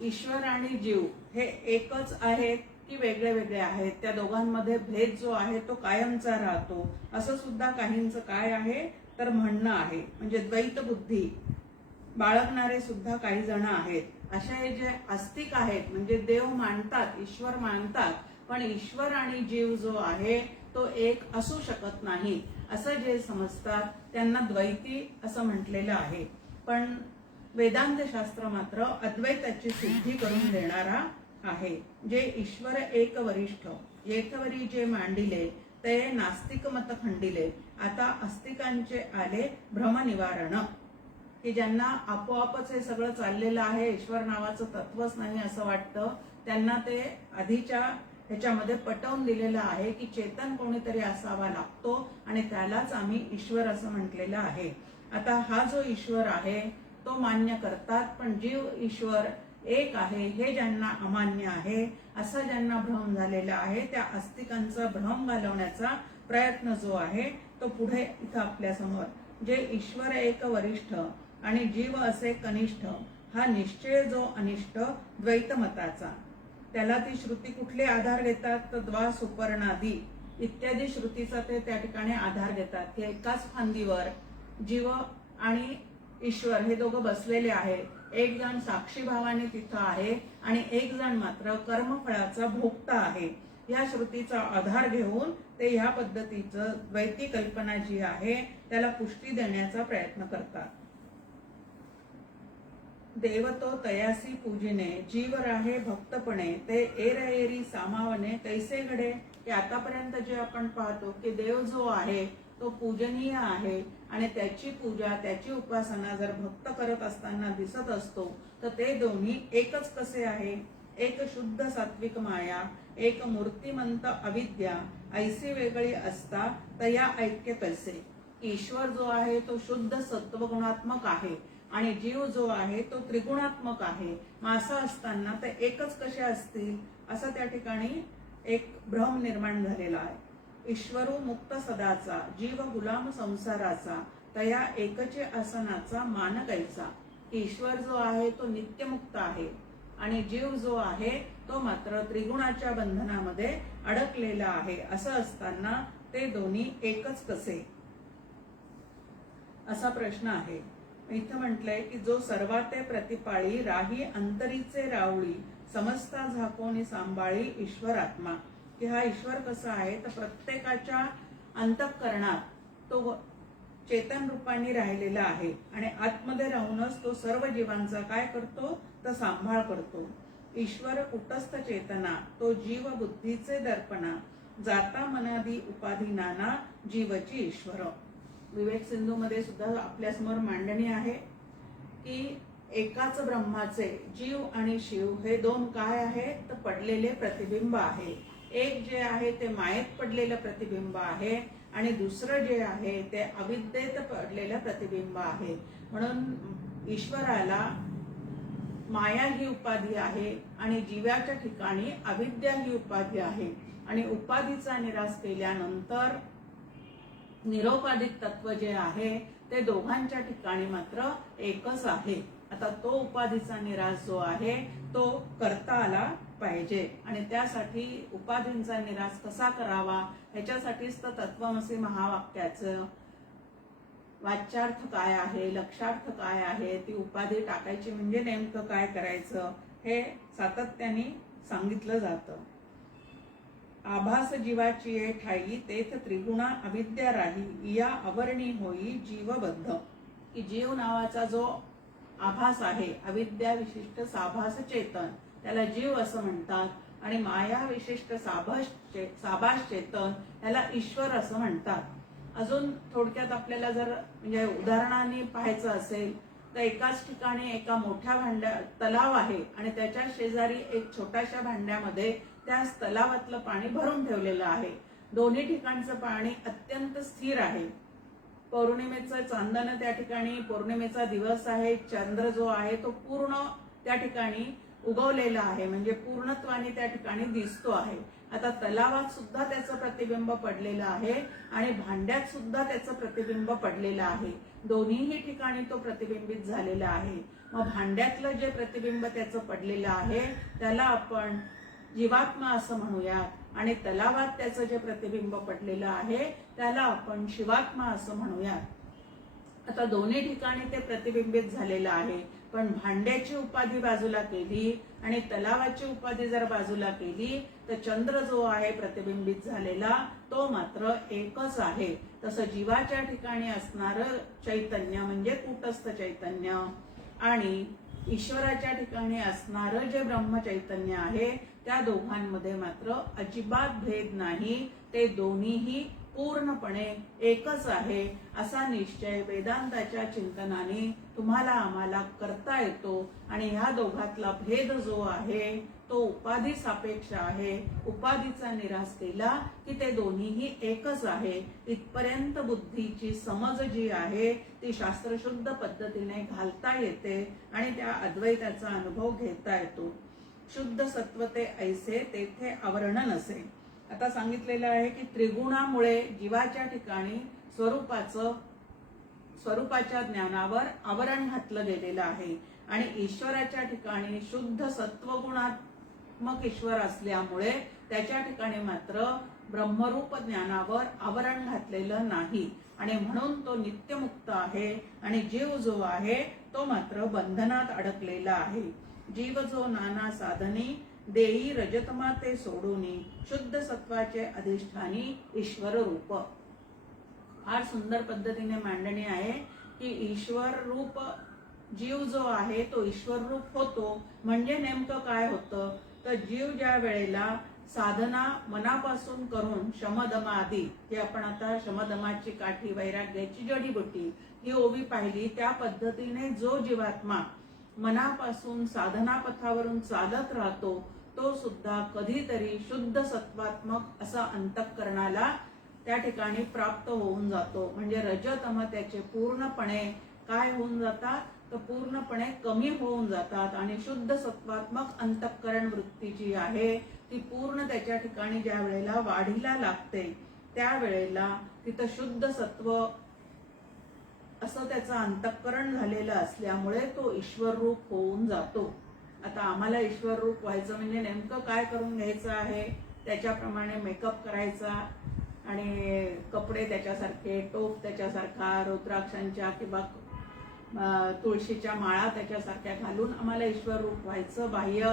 ईश्वर आणि जीव हे एकच आहेत की वेगळे वेगळे आहेत, त्या दोघांमध्ये भेद जो आहे तो कायमचा राहतो असं सुद्धा काहींचं काय आहे तर म्हणणं आहे. म्हणजे द्वैत बुद्धी बाळगणारे सुद्धा काही जण आहेत. अशा हे जे आस्तिक आहेत म्हणजे देव मानतात, ईश्वर मानतात, पण ईश्वर आणि जीव जो आहे तो एक असू शकत नाही असं जे समजतात त्यांना द्वैती असं म्हटलेलं आहे. पण वेदांत शास्त्र मात्र अद्वैताची सिद्धी करून देणारा आहे. जे ईश्वर एक वरिष्ठ येथवरी जे मांडिले ते नास्तिक मत खंडिले. आता आस्तिकांचे आले भ्रमनिवारण, की ज्यांना आपोआपच हे सगळं चाललेलं आहे, ईश्वर नावाचं तत्वच नाही असं वाटतं, त्यांना ते आधीच्या ह्याच्यामध्ये पटवून दिलेलं आहे की चेतन कोणीतरी असावा लागतो आणि त्यालाच आम्ही ईश्वर असं म्हटलेलं आहे. आता हा जो ईश्वर आहे तो मान्य करतात, पण जीव ईश्वर एक आहे हे ज्यांना अमान्य आहे, असा ज्यांना भ्रम झालेला आहे, त्या आस्तिकांचा भ्रम घालवण्याचा प्रयत्न जो आहे तो पुढे इथं आपल्या समोर. जे ईश्वर एक वरिष्ठ आणि जीव असे कनिष्ठ, हा निश्चय जो अनिष्ट द्वैत मताचा, त्याला ती श्रुती कुठले आधार घेतात तर द्वा सुपर्णादी इत्यादी श्रुतीचा ते त्या ठिकाणी आधार घेतात की एकाच फांदीवर जीव आणि ईश्वर हे दोघं बसलेले आहेत. एक जण साक्षी भावाने तिथं आहे आणि एक जण मात्र कर्मफळाचा भोगता आहे. या श्रुतीचा आधार घेऊन ते ह्या पद्धतीचं द्वैती कल्पना जी आहे त्याला पुष्टी देण्याचा प्रयत्न करतात. देवतो तयासी पूजिने जीव राहे भक्तपणे ते एरएरी सामावणे कैसे घडे. की आतापर्यंत जे आपण पाहतो की देव जो आहे तो पूजनीय आहे आणि त्याची पूजा त्याची उपासना जर भक्त करत असताना दिसत असतो तर ते दोन्ही एकच कसे आहे. एक शुद्ध सात्विक माया, एक मूर्तिमंत अविद्या, ऐसी वेगळी असता तया ऐक्य कैसे. ईश्वर जो आहे तो शुद्ध सत्वगुणात्मक आहे आणि जीव जो आहे तो त्रिगुणात्मक आहे. मासा असताना ते एकच कसे असतील असं त्या ठिकाणी एक भ्रम निर्माण झालेला आहे. ईश्वरू मुक्त सदाचा, जीव गुलाम संसाराचा, तया एकचे आसनाचा मान कैसा. ईश्वर जो आहे तो नित्यमुक्त आहे आणि जीव जो आहे तो मात्र त्रिगुणाच्या बंधनामध्ये अडकलेला आहे. असं असताना ते दोन्ही एकच कसे असा प्रश्न आहे. इथं म्हटलंय की जो सर्वाते प्रतिपाळी राही अंतरीचे रावळी समस्ता झाकोनी सांभाळी ईश्वर आत्मा. की हा ईश्वर कसा आहे तर प्रत्येकाच्या अंतःकरणात तो चेतन रूपाने राहिलेला आहे आणि आतमध्ये राहूनच तो सर्व जीवांचा काय करतो तर सांभाळ करतो. ईश्वर कुटस्थ चेतना तो जीव बुद्धीचे दर्पणा जाता मनादी उपाधी नाना जीवची ईश्वर. विवेक सिंधू मध्ये सुद्धा आपल्यासमोर मांडणी आहे की एकाच ब्रह्माचे जीव आणि शिव हे दोन काय आहेत तर पडलेले प्रतिबिंब आहे. एक जे आहे ते मायेत पडलेलं प्रतिबिंब आहे आणि दुसरं जे आहे ते अविद्येत पडलेलं प्रतिबिंब आहे. म्हणून ईश्वराला माया ही उपाधी आहे आणि जीवाच्या ठिकाणी अविद्या ही उपाधी आहे आणि उपाधीचा निराश केल्यानंतर निरोपाधिक तत्व जे आहे ते दोघांच्या ठिकाणी मात्र एकच आहे. आता तो उपाधीचा निराश जो आहे तो करता आला पाहिजे आणि त्यासाठी उपाधींचा निराश कसा करावा ह्याच्यासाठीच तर तत्वमसी महावाक्याचं वाच्यार्थ काय आहे, लक्षार्थ काय आहे, ती उपाधी टाकायची म्हणजे नेमकं काय करायचं हे सातत्याने सांगितलं जातं. आभास जीवाची ये ठाई तेथ त्रिगुणा अविद्या राही या अवर्णी होई जीवबद्ध. की जीव नावाचा जो आभास आहे अविद्या विशिष्ट साभास चेतन त्याला जीव असं म्हणतात आणि माया विशिष्ट साभाष चेतन याला ईश्वर असं म्हणतात। अजून थोडक्यात आपल्याला जर म्हणजे उदाहरणाने पाहायचं असेल तर एकाच ठिकाणी एका मोठ्या तलाव आहे आणि त्याच्या शेजारी एक छोट्याशा भांड्यामध्ये त्या तलावातलं पाणी भरून ठेवलेलं आहे। दोन्ही ठिकाणचं पाणी अत्यंत स्थिर आहे। पौर्णिमेचं चांदणं त्या ठिकाणी, पौर्णिमेचा दिवस आहे, चंद्र जो आहे तो पूर्ण त्या ठिकाणी उगवलेला आहे, म्हणजे पूर्णत्वाने त्या ठिकाणी दिसतो आहे। आता तलावात सुद्धा त्याचं प्रतिबिंब पडलेलं आहे आणि भांड्यात सुद्धा त्याचं प्रतिबिंब पडलेलं आहे। दोन्हीही ठिकाणी तो प्रतिबिंबित झालेला आहे। मग भांड्यातलं जे प्रतिबिंब त्याचं पडलेलं आहे त्याला आपण जीवात्मा असं म्हणूयात आणि तलावात त्याचं जे प्रतिबिंब पडलेलं आहे त्याला आपण शिवात्मा असं म्हणूयात। आता दोन्ही ठिकाणी ते प्रतिबिंबित झालेलं आहे, पण भांड्याची उपाधी बाजूला केली आणि तलावाची उपाधी जर बाजूला केली तर चंद्र जो आहे प्रतिबिंबित झालेला तो मात्र एकच आहे। तसं जीवाच्या ठिकाणी असणारं चैतन्य म्हणजे कूटस्थ चैतन्य आणि ईश्वराच्या ठिकाणी असणारं जे ब्रह्म चैतन्य आहे त्या दोघांमध्ये मात्र अजिबात भेद नाही, ते दोन्हीही पूर्णपणे एकच आहे असा निश्चय वेदांताच्या चिंतनाने तुम्हाला आम्हाला करता येतो। आणि ह्या दोघातला भेद जो आहे तो उपाधी सापेक्ष आहे। उपाधीचा निराश केला की ते दोन्हीही एकच आहे इथपर्यंत बुद्धीची समज जी आहे ती शास्त्रशुद्ध पद्धतीने घालता येते आणि त्या अद्वैताचा अनुभव घेता येतो। शुद्ध सत्वते ऐसे तेथे आवरण नसे। आता सांगितलेलं आहे की त्रिगुणामुळे जीवाच्या ठिकाणी स्वरूपाच्या ज्ञानावर आवरण घातलं गेलेलं आहे आणि ईश्वराच्या ठिकाणी शुद्ध सत्वगुणात्मक ईश्वर असल्यामुळे त्याच्या ठिकाणी मात्र ब्रह्मरूप ज्ञानावर आवरण घातलेलं नाही आणि म्हणून तो नित्यमुक्त आहे आणि जीव जो आहे तो मात्र बंधनात अडकलेला आहे। जीव जो नाना साधनी देई रजतमा ते सोडूनी शुद्ध सत्वाचे अधिष्ठानी ईश्वर रूप। फार सुंदर पद्धतीने मांडणी आहे की ईश्वर रूप जीव जो आहे तो ईश्वर रूप होतो म्हणजे नेमकं काय होतं तर जीव ज्या वेळेला साधना मनापासून करून शमदम आदी जे आपण आता शमदमाची काठी वैराग्याची जडीबुटी ही ओवी पाहिली त्या पद्धतीने जो जीवात्मा मनापासून साधना पथावरून चालत राहतो तो सुद्धा कधीतरी शुद्ध सत्वात्मक असा अंतःकरणाला त्या ठिकाणी प्राप्त होऊन जातो। म्हणजे रजतम त्याचे पूर्णपणे काय होऊन जातात तर पूर्णपणे कमी होऊन जातात आणि शुद्ध सत्वात्मक अंतःकरण वृत्ती जी आहे ती पूर्ण त्याच्या ठिकाणी ज्या वेळेला वाढीला लागते त्यावेळेला तिथं शुद्ध सत्व असं त्याचं अंतःकरण झालेलं असल्यामुळे तो ईश्वर रूप होऊन जातो। आता आम्हाला ईश्वर रूप व्हायचं म्हणजे नेमकं काय करून घ्यायचं आहे त्याच्याप्रमाणे मेकअप करायचा आणि कपडे त्याच्यासारखे, टोप त्याच्यासारखा, रुद्राक्षांच्या किंवा तुळशीच्या माळा त्याच्यासारख्या घालून आम्हाला ईश्वर रूप व्हायचं, बाह्य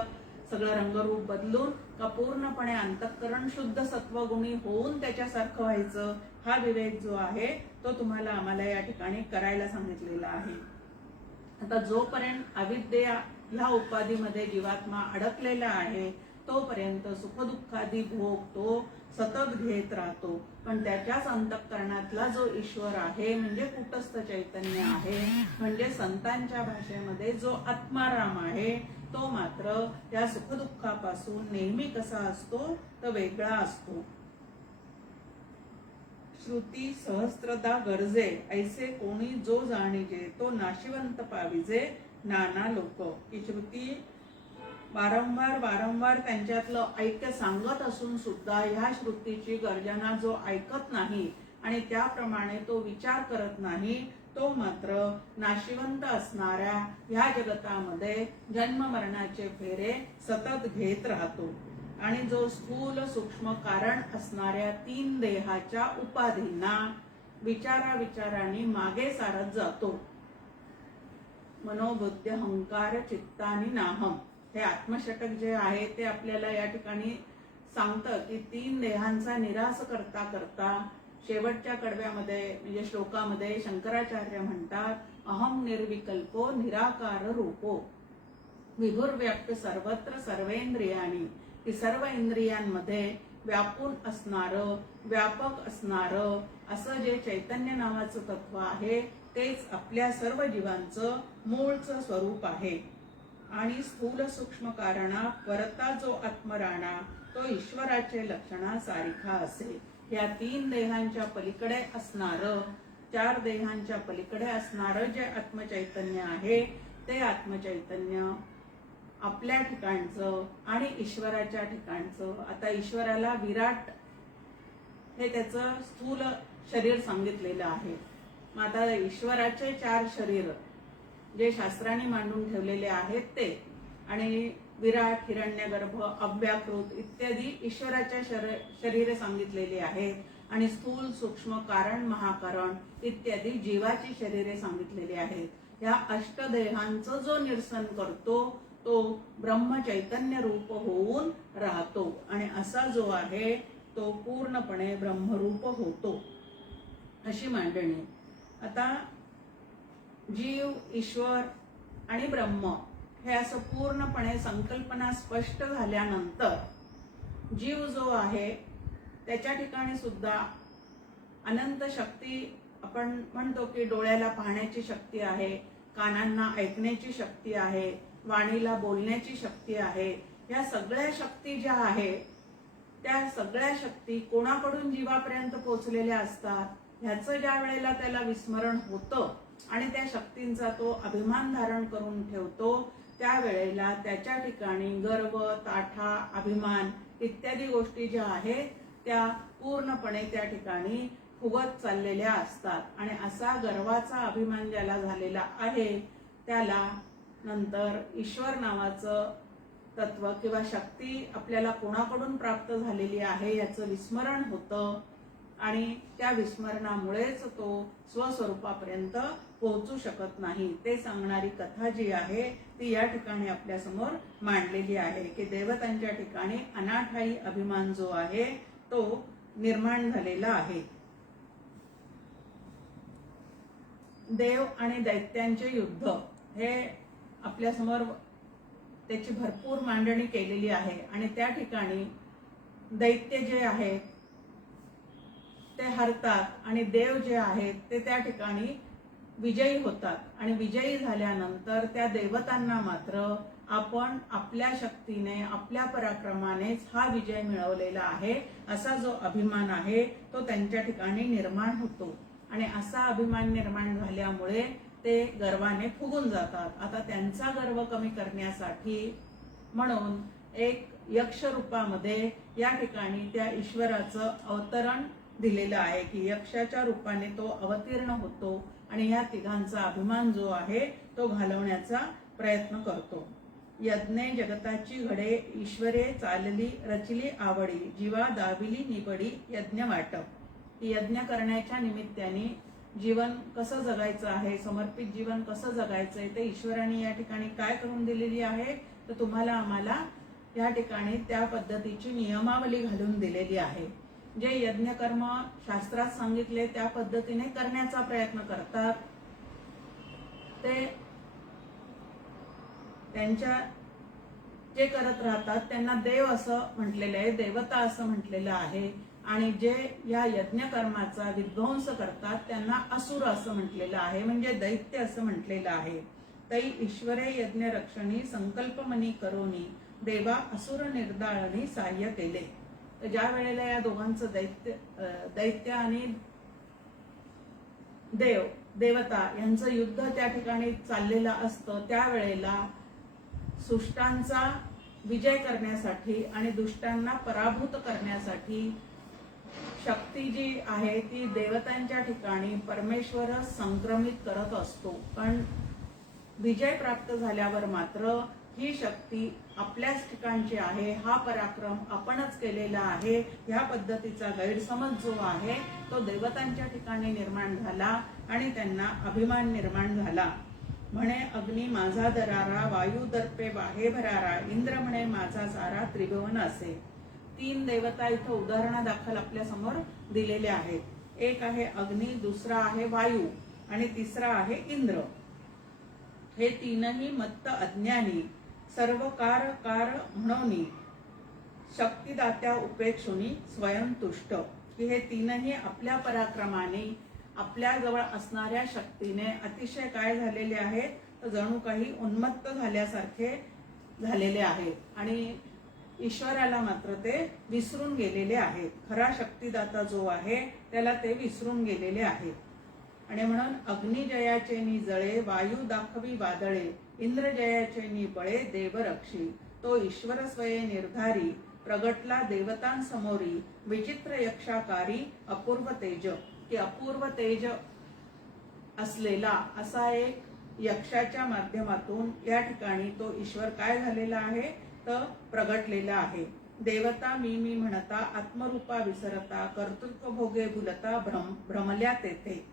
सगळं रंगरूप बदलून का पूर्णपणे अंतःकरण शुद्ध सत्वगुणी होऊन त्याच्यासारखं व्हायचं हा विवेक जो आहे तो तुम्हाला आम्हाला या ठिकाणी करायला सांगितलेला आहे। आता जोपर्यंत अविद्या ह्या उपाधीमध्ये जीवात्मा अडकलेला आहे तोपर्यंत सुखदुःखादी भोग तो सतत घेत राहतो, पण त्याच्याच अंतःकरणातला जो ईश्वर आहे म्हणजे कूटस्थ चैतन्य आहे म्हणजे संतांच्या भाषेमध्ये जो आत्माराम आहे तो मात्र त्या सुखदुःखापासून नेहमी कसा असतो तर वेगळा असतो। श्रुती सहस्त्रदा गरजे ऐसे कोणी जो जाणीजे तो नाशिवंत पाविजे नाना लोक। की श्रुती वारंवार त्यांच्यातलं ऐक्य सांगत असून सुद्धा ह्या श्रुतीची गर्जना जो ऐकत नाही आणि त्याप्रमाणे तो विचार करत नाही तो मात्र नाशिवंत असणाऱ्या ह्या जगतामध्ये जन्म मरणाचे फेरे सतत घेत राहतो आणि जो स्थूल सूक्ष्म कारण असणाऱ्या तीन देहाच्या उपाधींना विचाराने मागे सारत जातो। मनोबुद्धी अहंकार चित्तानी नाहम हे आत्मषटक जे आहे ते आपल्याला या ठिकाणी सांगतं की तीन देहांचा निराश करता करता शेवटच्या कडव्यामध्ये म्हणजे श्लोकामध्ये शंकराचार्य म्हणतात अहम निर्विकल्पो निराकार रूपो विभुर्व्याप्य सर्वत्र सर्वेंद्रियाणी की सर्व इंद्रियांमध्ये व्यापून असणारं, व्यापक असणारं असं जे चैतन्य नावाचं तत्व आहे तेच आपल्या सर्व जीवांचं मूळचं स्वरूप आहे. आणि स्थूल सूक्ष्म कारणा परता जो आत्मराणा तो ईश्वराचे लक्षणा सारिखा असे. या 3 देहांच्या पलीकडे असणारं, 4 देहांच्या पलीकडे असणारं जे आत्मचैतन्य आहे ते आत्मचैतन्य आपल्या ठिकाणचं आणि ईश्वराच्या ठिकाणचं. आता ईश्वराला विराट हे त्याचं स्थूल शरीर सांगितलेलं आहे. मग आता ईश्वराचे 4 शरीर जे शास्त्रांनी मांडून ठेवलेले आहेत ते, आणि विराट, हिरण्यगर्भ, अव्याकृत इत्यादी ईश्वराच्या शरीरे सांगितलेली आहेत. आणि स्थूल, सूक्ष्म, कारण, महाकारण इत्यादी जीवाची शरीरे सांगितलेली आहेत. या अष्टदेहांचं जो निरसन करतो तो ब्रह्म चैतन्य रूप होऊन राहतो आणि असा जो आहे तो पूर्णपणे ब्रह्मरूप होतो, अशी मांडणी. आता जीव, ईश्वर आणि ब्रह्म हे असं पूर्णपणे संकल्पना स्पष्ट झाल्यानंतर जीव जो आहे त्याच्या ठिकाणी सुद्धा अनंत शक्ती, आपण म्हणतो की डोळ्याला पाहण्याची शक्ती आहे, कानांना ऐकण्याची शक्ती आहे, वाणीला बोलण्याची शक्ती आहे. या सगळ्या शक्ती ज्या आहेत त्या सगळ्या शक्ती कोणाकडून जीवापर्यंत पोहोचलेल्या असतात. ह्याचं ज्या वेळेला त्याला विस्मरण होतं आणि त्या शक्तींचा तो अभिमान धारण करून ठेवतो त्यावेळेला त्याच्या ठिकाणी गर्व, ताठा, अभिमान इत्यादी गोष्टी ज्या आहेत त्या पूर्णपणे त्या ठिकाणी फुगत चाललेल्या असतात. आणि असा गर्वाचा अभिमान ज्याला झालेला आहे त्याला नंतर ईश्वर नावाचं तत्व किंवा शक्ती आपल्याला कोणाकडून प्राप्त झालेली आहे याचं विस्मरण होतं आणि त्या विस्मरणामुळेच तो स्वस्वरूपापर्यंत पोहोचू शकत नाही. ते सांगणारी कथा जी आहे ती या ठिकाणी आपल्या समोर मांडलेली आहे की देवतांच्या ठिकाणी अनाठायी अभिमान जो आहे तो निर्माण झालेला आहे. देव आणि दैत्यांचे युद्ध हे आपल्या समोर त्याची भरपूर मांडणी केलेली आहे आणि त्या ठिकाणी दैत्य जे आहेत ते हरतात आणि देव जे आहेत ते त्या ठिकाणी विजयी होतात. आणि विजयी झाल्यानंतर त्या देवतांना मात्र आपण आपल्या शक्तीने, आपल्या पराक्रमानेच हा विजय मिळवलेला आहे असा जो अभिमान आहे तो त्यांच्या ठिकाणी निर्माण होतो. आणि असा अभिमान निर्माण झाल्यामुळे ते गर्वाने फुगून जातात. आता त्यांचा गर्व कमी करण्यासाठी म्हणून एक यक्ष रूपामध्ये या ठिकाणी त्या ईश्वराचं अवतरण दिलेलं आहे की यक्षाच्या रूपाने तो अवतीर्ण होतो आणि या तिघांचा अभिमान जो आहे तो घालवण्याचा प्रयत्न करतो. यज्ञे जगताची घडे ईश्वरे चालली रचली आवडी जीवा दाविली निबडी यज्ञ वाटप. यज्ञ करण्याच्या निमित्ताने जीवन कसं जगायचं आहे, समर्पित जीवन कसं जगायचंय ते ईश्वराने या ठिकाणी काय करून दिलेली आहे तर तुम्हाला आम्हाला या ठिकाणी त्या पद्धतीची नियमावली घालून दिलेली आहे. जे यज्ञ कर्म शास्त्रात सांगितले त्या पद्धतीने करण्याचा प्रयत्न करतात ते त्यांच्या जे करत राहतात त्यांना देव असं म्हटलेलं आहे, देवता असं म्हटलेलं आहे. आणि जे या यज्ञ कर्माचा विध्वंस करतात त्यांना असुर असं म्हटलेलं आहे, म्हणजे दैत्य असं म्हटलेलं आहे. तै ईश्वरे यज्ञ रक्षणी संकल्पमनी करोनी देवा असुर निर्दाळणी सहाय्य केले. तर ज्या वेळेला या दोघांचं दैत्य आणि देवता यांचं युद्ध त्या ठिकाणी चाललेलं असतं त्यावेळेला सुष्टांचा विजय करण्यासाठी आणि दुष्टांना पराभूत करण्यासाठी शक्ती जी आहे ती देवतांच्या ठिकाणी परमेश्वर संक्रमित करत असतो. पण विजय प्राप्त झाल्यावर मात्र ही शक्ती आपल्याच ठिकाणची आहे, हा पराक्रम आपणच केलेला आहे ह्या पद्धतीचा गैरसमज जो आहे तो देवतांच्या ठिकाणी निर्माण झाला आणि त्यांना अभिमान निर्माण झाला. म्हणे अग्नी माझा दरारा वायू दर्पे वाहे भरारा इंद्र म्हणे माझा सारा त्रिभुवन असे. 3 देवता इथं उदाहरणादाखल आपल्या समोर दिलेले आहेत. एक आहे अग्नी, दुसरा आहे वायू आणि तिसरा आहे इंद्र. हे तीनही मत्त अज्ञानी सर्व कार म्हणोनी शक्तिदात्या उपेक्षुनी स्वयंतुष्ट, की हे तीनही आपल्या पराक्रमाने आपल्या जवळ असणाऱ्या शक्तीने अतिशय काय झालेले आहेत, तर जणू काही उन्मत्त झाल्यासारखे झालेले आहेत आणि ईश्वराला मात्र ते विसरून गेलेले आहेत. खरा शक्तिदाता जो आहे त्याला ते विसरून गेलेले आहेत. आणि म्हणून अग्निजयाचे नि जळे, वायू दाखवी वादळे, इंद्रजयाचे नि बळे, देव रक्षी. तो ईश्वर स्वये निर्धारी, प्रगटला देवतांसमोरी, विचित्र यक्षाकारी अपूर्व तेज, की अपूर्व तेज असलेला असा एक यक्षाच्या माध्यमातून या ठिकाणी तो ईश्वर काय झालेला आहे, तर प्रगटलेला आहे. देवता मी म्हणता, आत्मरूपा विसरता, कर्तृत्व भोगे भुलता, भ्रमल्या तेथे.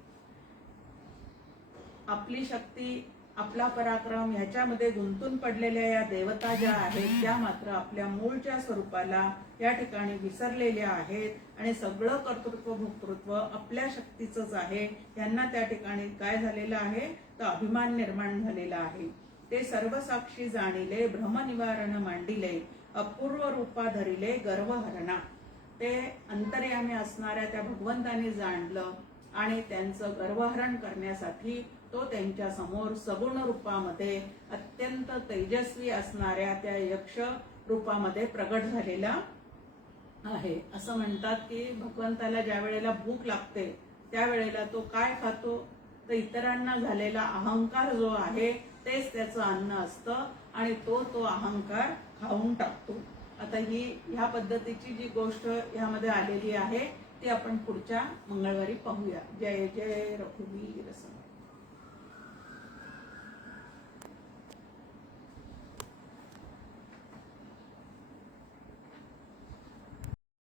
आपली शक्ती, आपला पराक्रम ह्याच्यामध्ये गुंतून पडलेल्या या देवता ज्या आहेत त्या मात्र आपल्या मूळच्या स्वरूपाला या ठिकाणी विसरलेल्या आहेत आणि सगळं कर्तृत्व भोक्तृत्व आपल्या शक्तीचंच आहे. यांना त्या ठिकाणी काय झालेलं आहे, तर अभिमान निर्माण झालेला आहे. ते सर्व साक्षी जाणिले, भ्रम निवारण मांडिले, अपूर्व रूपा धरिले, गर्वहरणा. ते अंतर्यामी असणाऱ्या त्या भगवंताने जाणलं आणि त्यांचं गर्वहरण करण्यासाठी तो त्यांच्या समोर सगुण रूपामध्ये अत्यंत तेजस्वी असणाऱ्या त्या यक्ष रूपामध्ये प्रगट झालेला आहे. असं म्हणतात की भगवंताला ज्या वेळेला भूक लागते त्यावेळेला तो काय खातो, तर इतरांना झालेला अहंकार जो आहे तेच त्याचं अन्न असतं आणि तो अहंकार खाऊन टाकतो. आता ह्या पद्धतीची जी गोष्ट ह्यामध्ये आलेली आहे ती आपण पुढच्या मंगळवारी पाहूया. जय जय रघुवीर समर्थ.